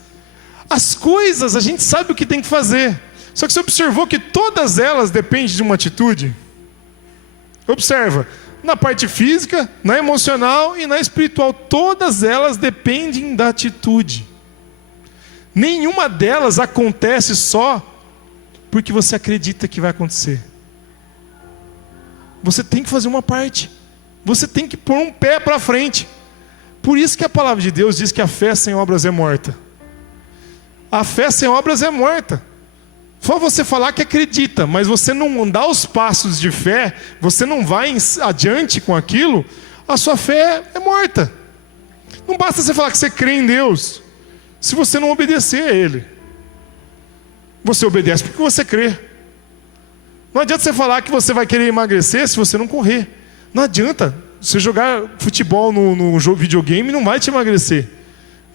As coisas a gente sabe o que tem que fazer, só que você observou que todas elas dependem de uma atitude? Observa, na parte física, na emocional e na espiritual, todas elas dependem da atitude. Nenhuma delas acontece só porque você acredita que vai acontecer. Você tem que fazer uma parte. Você tem que pôr um pé para frente. Por isso que a palavra de Deus diz que a fé sem obras é morta. A fé sem obras é morta. Só você falar que acredita, mas você não dá os passos de fé, você não vai adiante com aquilo, a sua fé é morta. Não basta você falar que você crê em Deus, se você não obedecer a Ele. Você obedece porque você crê. Não adianta você falar que você vai querer emagrecer se você não correr. Não adianta. Você jogar futebol no jogo videogame não vai te emagrecer.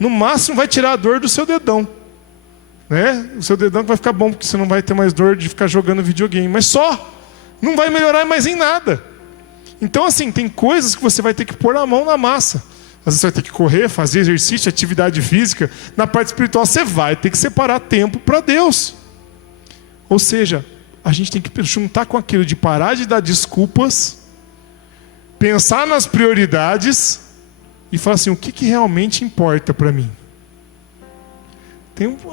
No máximo vai tirar a dor do seu dedão, né? O seu dedão vai ficar bom porque você não vai ter mais dor de ficar jogando videogame. Mas só. Não vai melhorar mais em nada. Então assim, tem coisas que você vai ter que pôr a mão na massa. Às vezes você vai ter que correr, fazer exercício, atividade física. Na parte espiritual você vai ter que separar tempo para Deus. Ou seja, a gente tem que juntar com aquilo de parar de dar desculpas, pensar nas prioridades e falar assim, o que realmente importa para mim?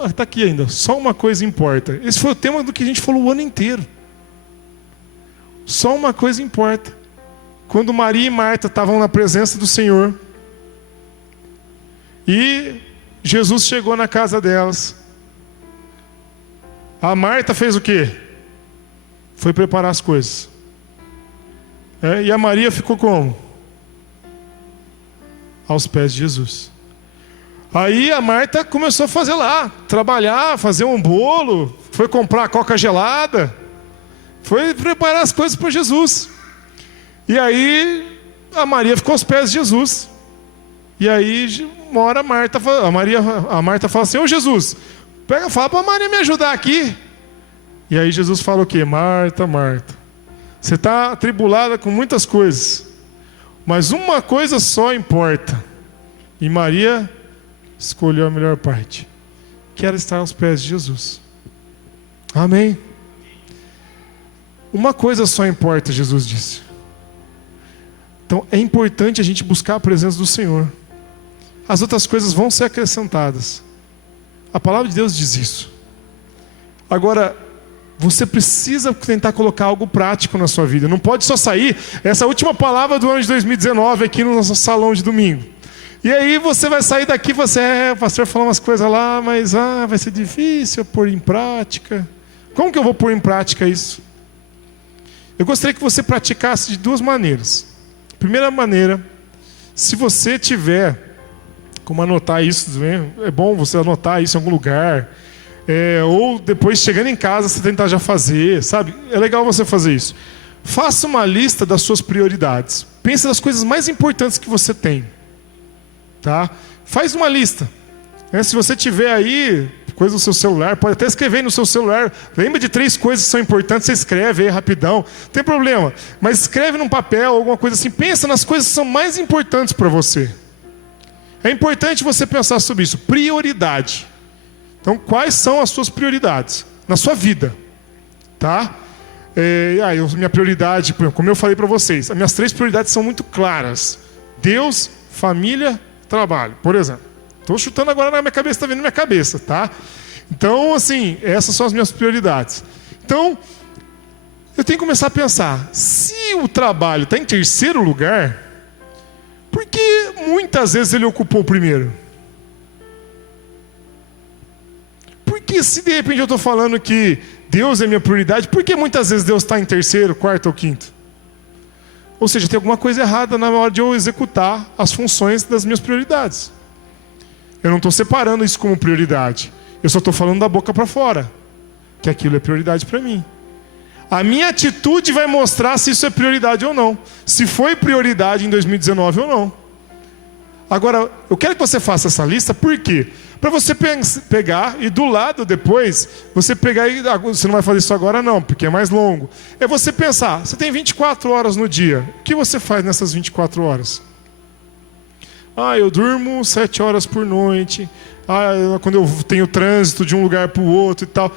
Está aqui ainda, só uma coisa importa. Esse foi o tema do que a gente falou o ano inteiro. Só uma coisa importa. Quando Maria e Marta estavam na presença do Senhor e Jesus chegou na casa delas, a Marta fez o quê? Foi preparar as coisas. E a Maria ficou como? Aos pés de Jesus. Aí a Marta começou a fazer lá, trabalhar, fazer um bolo, foi comprar a coca gelada, foi preparar as coisas para Jesus. E aí a Maria ficou aos pés de Jesus. E aí uma hora a Marta fala assim, ô Jesus, fala para a Maria me ajudar aqui. E aí Jesus fala o quê? Marta, Marta, você está atribulada com muitas coisas, mas uma coisa só importa. E Maria escolheu a melhor parte, que era estar aos pés de Jesus. Amém? Uma coisa só importa, Jesus disse. Então é importante a gente buscar a presença do Senhor. As outras coisas vão ser acrescentadas. A palavra de Deus diz isso. Agora, você precisa tentar colocar algo prático na sua vida. Não pode só sair essa última palavra do ano de 2019 aqui no nosso salão de domingo. E aí você vai sair daqui e você, o pastor falou umas coisas lá, mas vai ser difícil pôr em prática. Como que eu vou pôr em prática isso? Eu gostaria que você praticasse de duas maneiras. Primeira maneira, se você tiver como anotar isso, é bom você anotar isso em algum lugar. Ou depois, chegando em casa, você tentar já fazer, sabe? É legal você fazer isso. Faça uma lista das suas prioridades. Pense nas coisas mais importantes que você tem. Tá? Faz uma lista. Se você tiver aí coisa no seu celular, pode até escrever no seu celular. Lembra de 3 coisas que são importantes, você escreve aí rapidão. Não tem problema. Mas escreve num papel, alguma coisa assim. Pensa nas coisas que são mais importantes para você. É importante você pensar sobre isso. Prioridade. Então, quais são as suas prioridades na sua vida? Tá? Minha prioridade, como eu falei para vocês, as minhas 3 prioridades são muito claras. Deus, família, trabalho, por exemplo. Estou chutando agora na minha cabeça, está vendo na minha cabeça, tá? Então, assim, essas são as minhas prioridades. Então, eu tenho que começar a pensar, se o trabalho está em terceiro lugar, por que muitas vezes ele ocupou o primeiro? Por que se de repente eu estou falando que Deus é minha prioridade, por que muitas vezes Deus está em terceiro, quarto ou quinto? Ou seja, tem alguma coisa errada na hora de eu executar as funções das minhas prioridades. Eu não estou separando isso como prioridade. Eu só estou falando da boca para fora, que aquilo é prioridade para mim. A minha atitude vai mostrar se isso é prioridade ou não. Se foi prioridade em 2019 ou não. Agora, eu quero que você faça essa lista, por quê? Para você pegar e do lado depois, você pegar e... Você não vai fazer isso agora não, porque é mais longo. É você pensar, você tem 24 horas no dia. O que você faz nessas 24 horas? Eu durmo 7 horas por noite. Quando eu tenho trânsito de um lugar para o outro e tal.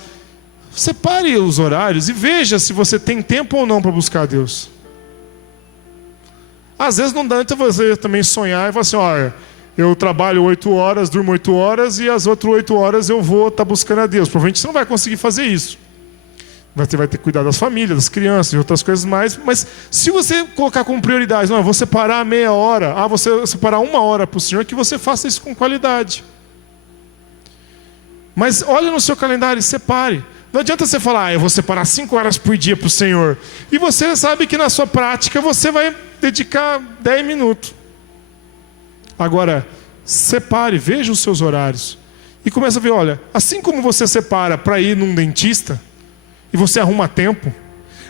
Separe os horários e veja se você tem tempo ou não para buscar a Deus. Às vezes não dá para você também sonhar e falar assim, eu trabalho 8 horas, durmo 8 horas e as outras 8 horas eu vou estar buscando a Deus. Provavelmente você não vai conseguir fazer isso. Você vai ter que cuidar das famílias, das crianças e outras coisas mais. Mas se você colocar como prioridade, eu vou separar meia hora, você separar 1 hora para o Senhor, que você faça isso com qualidade. Mas olhe no seu calendário e separe. Não adianta você falar, eu vou separar 5 horas por dia para o Senhor. E você sabe que na sua prática você vai dedicar 10 minutos. Agora, separe, veja os seus horários. E comece a ver, olha, assim como você separa para ir num dentista, e você arruma tempo,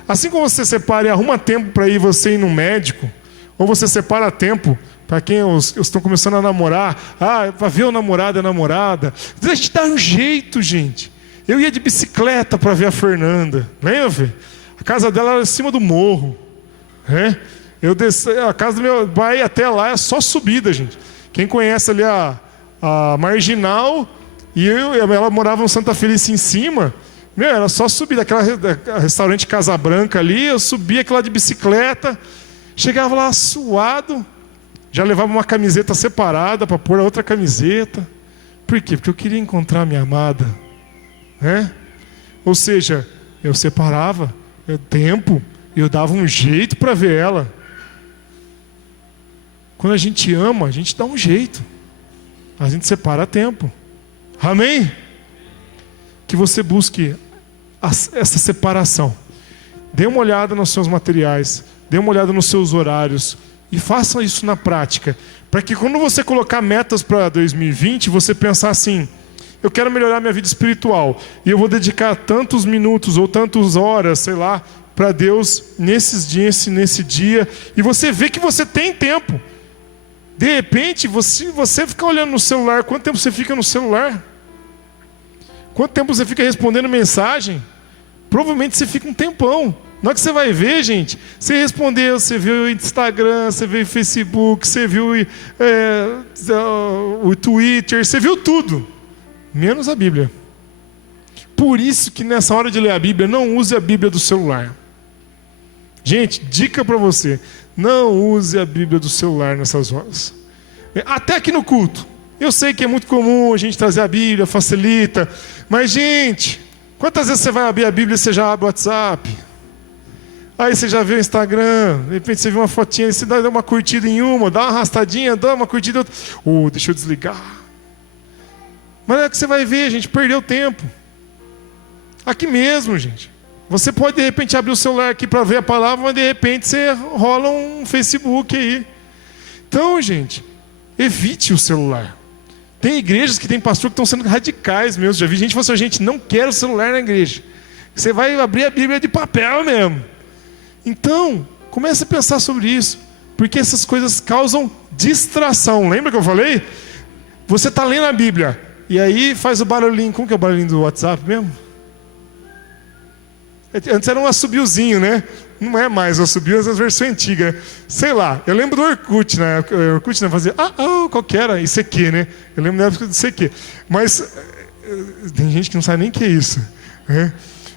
assim como você separa e arruma tempo para você ir num médico, ou você separa tempo para quem estão começando a namorar, para ver o namorado e a namorada. A gente dá um jeito, gente. Eu ia de bicicleta para ver a Fernanda, lembra, filho? A casa dela era em cima do morro, né? Eu desci, a casa do meu pai até lá é só subida, gente. Quem conhece ali a Marginal, ela morava no Santa Felícia em cima. Era só subir daquela restaurante Casa Branca ali, eu subia aquela de bicicleta, chegava lá suado, já levava uma camiseta separada para pôr a outra camiseta. Por quê? Porque eu queria encontrar a minha amada, né? Ou seja, eu separava tempo, eu dava um jeito para ver ela. Quando a gente ama, a gente dá um jeito, a gente separa tempo. Amém? Que você busque essa separação. Dê uma olhada nos seus materiais, dê uma olhada nos seus horários e faça isso na prática, para que quando você colocar metas para 2020, você pensar assim, eu quero melhorar minha vida espiritual e eu vou dedicar tantos minutos ou tantas horas, sei lá, para Deus nesse dia, e você vê que você tem tempo. De repente, você fica olhando no celular, quanto tempo você fica no celular? Quanto tempo você fica respondendo mensagem? Provavelmente você fica um tempão. Na hora que você vai ver, gente, você respondeu, você viu o Instagram, você viu o Facebook, você viu o Twitter, você viu tudo, menos a Bíblia. Por isso que nessa hora de ler a Bíblia, não use a Bíblia do celular. Gente, dica para você, não use a Bíblia do celular nessas horas. Até aqui no culto. Eu sei que é muito comum a gente trazer a Bíblia, facilita. Mas, gente, Quantas vezes você vai abrir a Bíblia e você já abre o WhatsApp? Aí você já vê o Instagram, de repente você vê uma fotinha, você dá uma curtida em uma, dá uma arrastadinha, dá uma curtida em outra. Deixa eu desligar. Mas é que você vai ver, gente, perdeu tempo. Aqui mesmo, gente. Você pode de repente abrir o celular aqui para ver a palavra, mas de repente você rola um Facebook aí. Então, gente, evite o celular. Tem igrejas que tem pastor que estão sendo radicais mesmo. Já vi gente falando assim, gente, não quero celular na igreja. Você vai abrir a Bíblia de papel mesmo. Então, comece a pensar sobre isso. Porque essas coisas causam distração. Lembra que eu falei? Você está lendo a Bíblia. E aí faz o barulhinho. Como que é o barulhinho do WhatsApp mesmo? Antes era um assobiozinho, né? Não é mais o assobio, é a versão antiga. Sei lá, eu lembro do Orkut, né? O Orkut, né, fazia, qual que era? ICQ, né? Eu lembro da época do ICQ. Mas tem gente que não sabe nem o que é isso, né?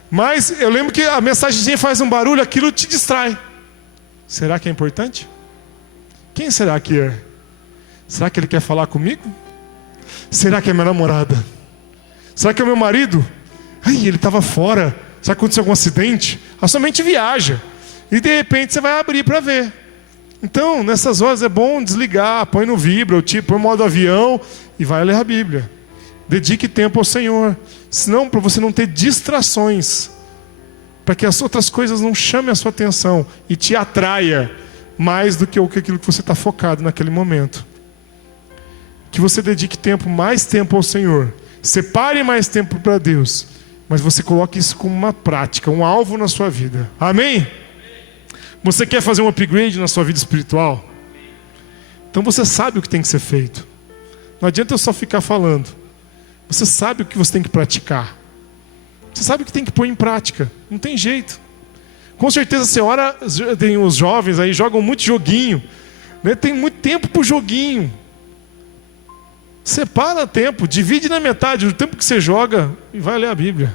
Mas eu lembro que a mensagenzinha faz um barulho, aquilo te distrai. Será que é importante? Quem será que é? Será que ele quer falar comigo? Será que é minha namorada? Será que é meu marido? Ai, ele estava fora. Será que aconteceu algum acidente? A sua mente viaja. E de repente você vai abrir para ver. Então, nessas horas é bom desligar, põe no vibra, põe no modo avião e vai ler a Bíblia. Dedique tempo ao Senhor. Senão, para você não ter distrações. Para que as outras coisas não chamem a sua atenção e te atraia mais do que aquilo que você está focado naquele momento. Que você dedique mais tempo ao Senhor. Separe mais tempo para Deus. Mas você coloque isso como uma prática, um alvo na sua vida. Amém? Você quer fazer um upgrade na sua vida espiritual? Então você sabe o que tem que ser feito. Não adianta eu só ficar falando. Você sabe o que você tem que praticar. Você sabe o que tem que pôr em prática. Não tem jeito. Com certeza você ora, tem os jovens aí, jogam muito joguinho, né? Tem muito tempo pro joguinho. Separa tempo, divide na metade do tempo que você joga e vai ler a Bíblia.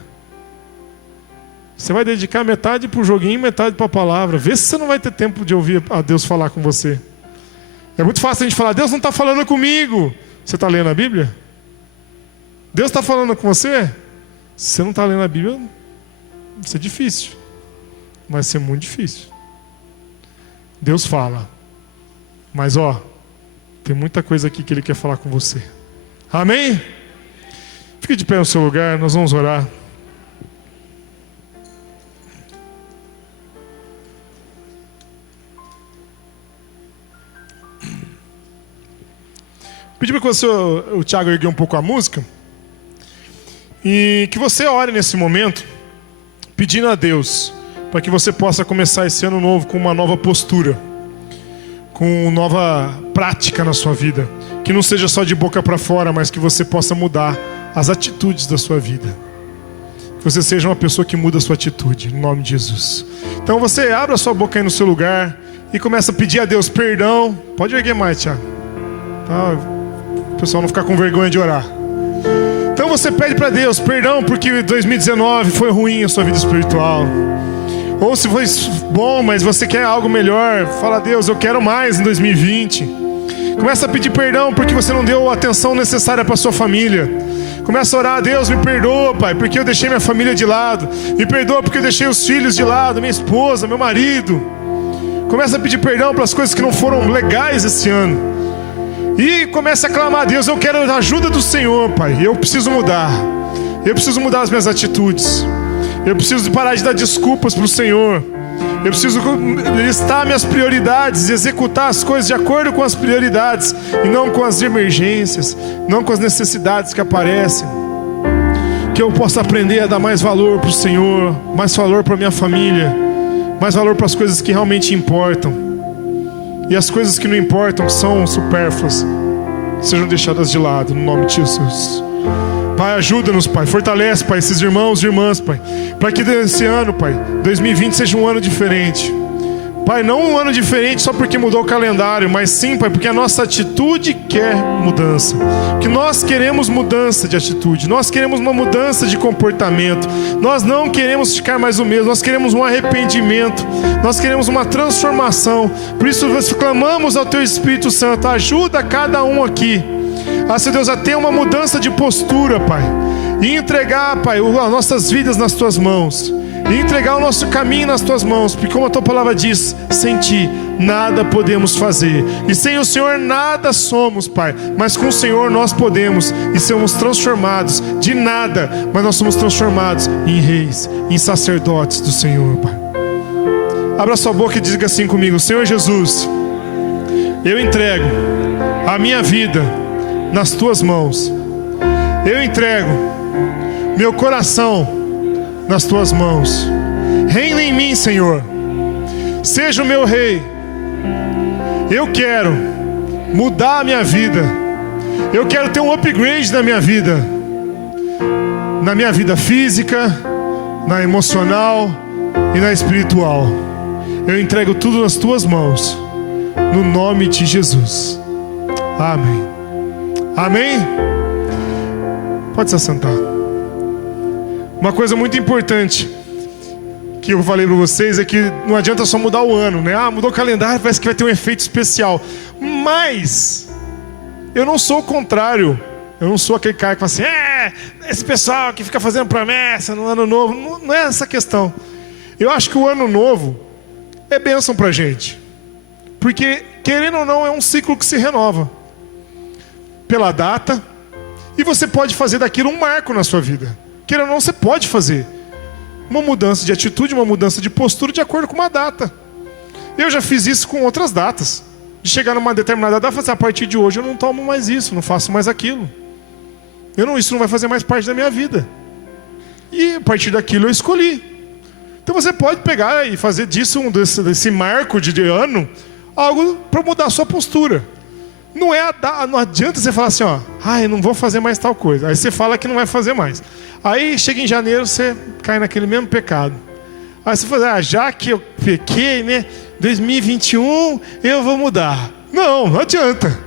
Você vai dedicar metade para o joguinho e metade para a palavra. Vê se você não vai ter tempo de ouvir a Deus falar com você. É muito fácil a gente falar, Deus não está falando comigo. Você está lendo a Bíblia? Deus está falando com você? Se você não está lendo a Bíblia, vai ser difícil. Vai ser muito difícil. Deus fala. Mas tem muita coisa aqui que Ele quer falar com você. Amém? Fique de pé no seu lugar, nós vamos orar. Pedi para que o Thiago erguer um pouco a música. E que você ore nesse momento, pedindo a Deus, para que você possa começar esse ano novo com uma nova postura, com nova prática na sua vida. Que não seja só de boca para fora, mas que você possa mudar as atitudes da sua vida. Que você seja uma pessoa que muda a sua atitude, em nome de Jesus. Então você abre a sua boca aí no seu lugar e começa a pedir a Deus perdão. Pode erguer mais, Thiago. Tá? O pessoal não ficar com vergonha de orar. Então você pede para Deus perdão porque 2019 foi ruim a sua vida espiritual. Ou se foi bom, mas você quer algo melhor, fala, Deus, eu quero mais em 2020. Começa a pedir perdão porque você não deu a atenção necessária para sua família. Começa a orar, Deus, me perdoa, Pai, porque eu deixei minha família de lado. Me perdoa porque eu deixei os filhos de lado, minha esposa, meu marido. Começa a pedir perdão pelas coisas que não foram legais esse ano. E começa a clamar a Deus, eu quero a ajuda do Senhor, Pai. Eu preciso mudar. Eu preciso mudar as minhas atitudes. Eu preciso parar de dar desculpas para o Senhor. Eu preciso listar minhas prioridades e executar as coisas de acordo com as prioridades e não com as emergências, não com as necessidades que aparecem. Que eu possa aprender a dar mais valor para o Senhor, mais valor para a minha família, mais valor para as coisas que realmente importam. E as coisas que não importam, que são supérfluas, sejam deixadas de lado, no nome de Jesus. Pai, ajuda-nos, Pai, fortalece, Pai, esses irmãos e irmãs, Pai, para que esse ano, Pai, 2020 seja um ano diferente. Pai, não um ano diferente só porque mudou o calendário, mas sim, Pai, porque a nossa atitude quer mudança. Que nós queremos mudança de atitude, nós queremos uma mudança de comportamento. Nós não queremos ficar mais o mesmo, nós queremos um arrependimento, nós queremos uma transformação. Por isso nós clamamos ao Teu Espírito Santo, ajuda cada um aqui, Senhor Deus, a ter uma mudança de postura, Pai. e entregar, Pai, as nossas vidas nas Tuas mãos, e entregar o nosso caminho nas Tuas mãos, porque como a Tua palavra diz, sem Ti nada podemos fazer, e sem o Senhor nada somos, Pai, mas com o Senhor nós podemos, e somos transformados de nada, mas nós somos transformados em reis, em sacerdotes do Senhor, Pai. Abra sua boca e diga assim comigo: Senhor Jesus, eu entrego a minha vida nas Tuas mãos, eu entrego meu coração nas Tuas mãos. Reina em mim, Senhor, seja o meu rei. Eu quero mudar a minha vida, eu quero ter um upgrade na minha vida física, na emocional e na espiritual. Eu entrego tudo nas Tuas mãos, no nome de Jesus. Amém. Amém? Pode se assentar. Uma coisa muito importante que eu falei para vocês é que não adianta só mudar o ano, né? Mudou o calendário, parece que vai ter um efeito especial. Mas eu não sou o contrário. Eu não sou aquele cara que fala assim, esse pessoal que fica fazendo promessa no ano novo. Não é essa questão. Eu acho que o ano novo é bênção pra gente. Porque, querendo ou não, é um ciclo que se renova pela data, e você pode fazer daquilo um marco na sua vida. Querendo ou não, você pode fazer uma mudança de atitude, uma mudança de postura de acordo com uma data. Eu já fiz isso com outras datas. De chegar numa determinada data e falar assim, a partir de hoje eu não tomo mais isso, não faço mais aquilo. Isso não vai fazer mais parte da minha vida. E a partir daquilo eu escolhi. Então você pode pegar e fazer disso, desse marco de ano, algo para mudar a sua postura. Não adianta você falar assim, eu não vou fazer mais tal coisa. Aí você fala que não vai fazer mais. Aí chega em janeiro, você cai naquele mesmo pecado. Aí você fala, já que eu pequei, né? 2021 eu vou mudar. Não adianta.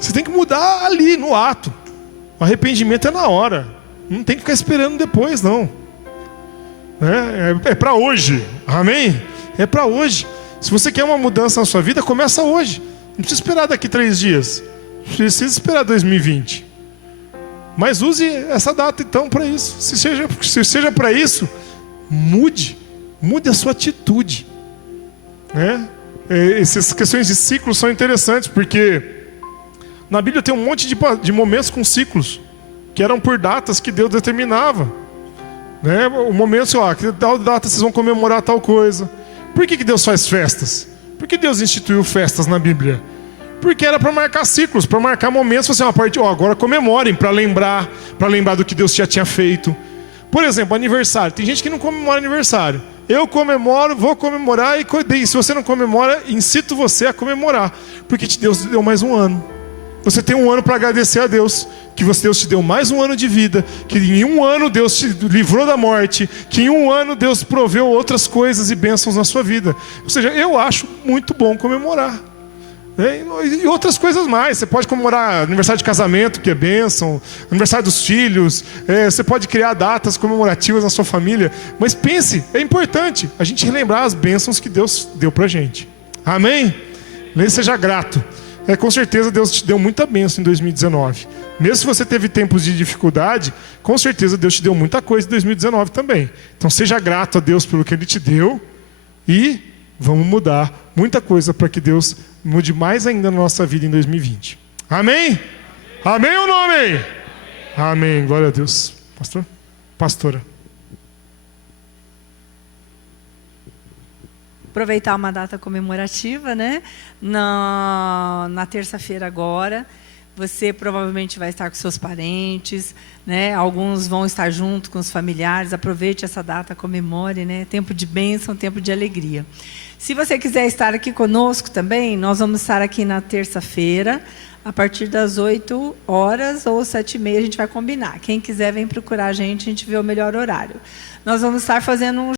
Você tem que mudar ali, no ato. O arrependimento é na hora. Não tem que ficar esperando depois, não. É para hoje. Amém? É para hoje. Se você quer uma mudança na sua vida, começa hoje. Não precisa esperar daqui 3 dias. Não precisa esperar 2020. Mas use essa data então para isso. Se seja para isso, mude a sua atitude. Essas questões de ciclos são interessantes, porque na Bíblia tem um monte de momentos com ciclos, que eram por datas que Deus determinava. O momento, que tal data vocês vão comemorar tal coisa. Por que Deus faz festas? Por que Deus instituiu festas na Bíblia? Porque era para marcar ciclos, para marcar momentos. Agora comemorem, para lembrar do que Deus já tinha feito. Por exemplo, aniversário. Tem gente que não comemora aniversário. Eu comemoro, vou comemorar, e se você não comemora, incito você a comemorar, porque Deus deu mais um ano. Você tem um ano para agradecer a Deus, que Deus te deu mais um ano de vida, que em um ano Deus te livrou da morte, que em um ano Deus proveu outras coisas e bênçãos na sua vida. Ou seja, eu acho muito bom comemorar. E outras coisas mais. Você pode comemorar aniversário de casamento, que é bênção, aniversário dos filhos, você pode criar datas comemorativas na sua família. Mas pense, é importante a gente relembrar as bênçãos que Deus deu pra gente. Amém? Seja grato. Com certeza Deus te deu muita bênção em 2019. Mesmo se você teve tempos de dificuldade, com certeza Deus te deu muita coisa em 2019 também. Então seja grato a Deus pelo que Ele te deu, e vamos mudar muita coisa para que Deus mude mais ainda na nossa vida em 2020. Amém? Amém ou não amém? Amém. Glória a Deus. Pastor? Pastora. Aproveitar uma data comemorativa, né? Na terça-feira agora, você provavelmente vai estar com seus parentes, né? Alguns vão estar junto com os familiares. Aproveite essa data, comemore, né? Tempo de bênção, tempo de alegria. Se você quiser estar aqui conosco também, nós vamos estar aqui na terça-feira, a partir das 8 horas ou 7h30, a gente vai combinar. Quem quiser, vem procurar a gente vê o melhor horário. Nós vamos estar fazendo um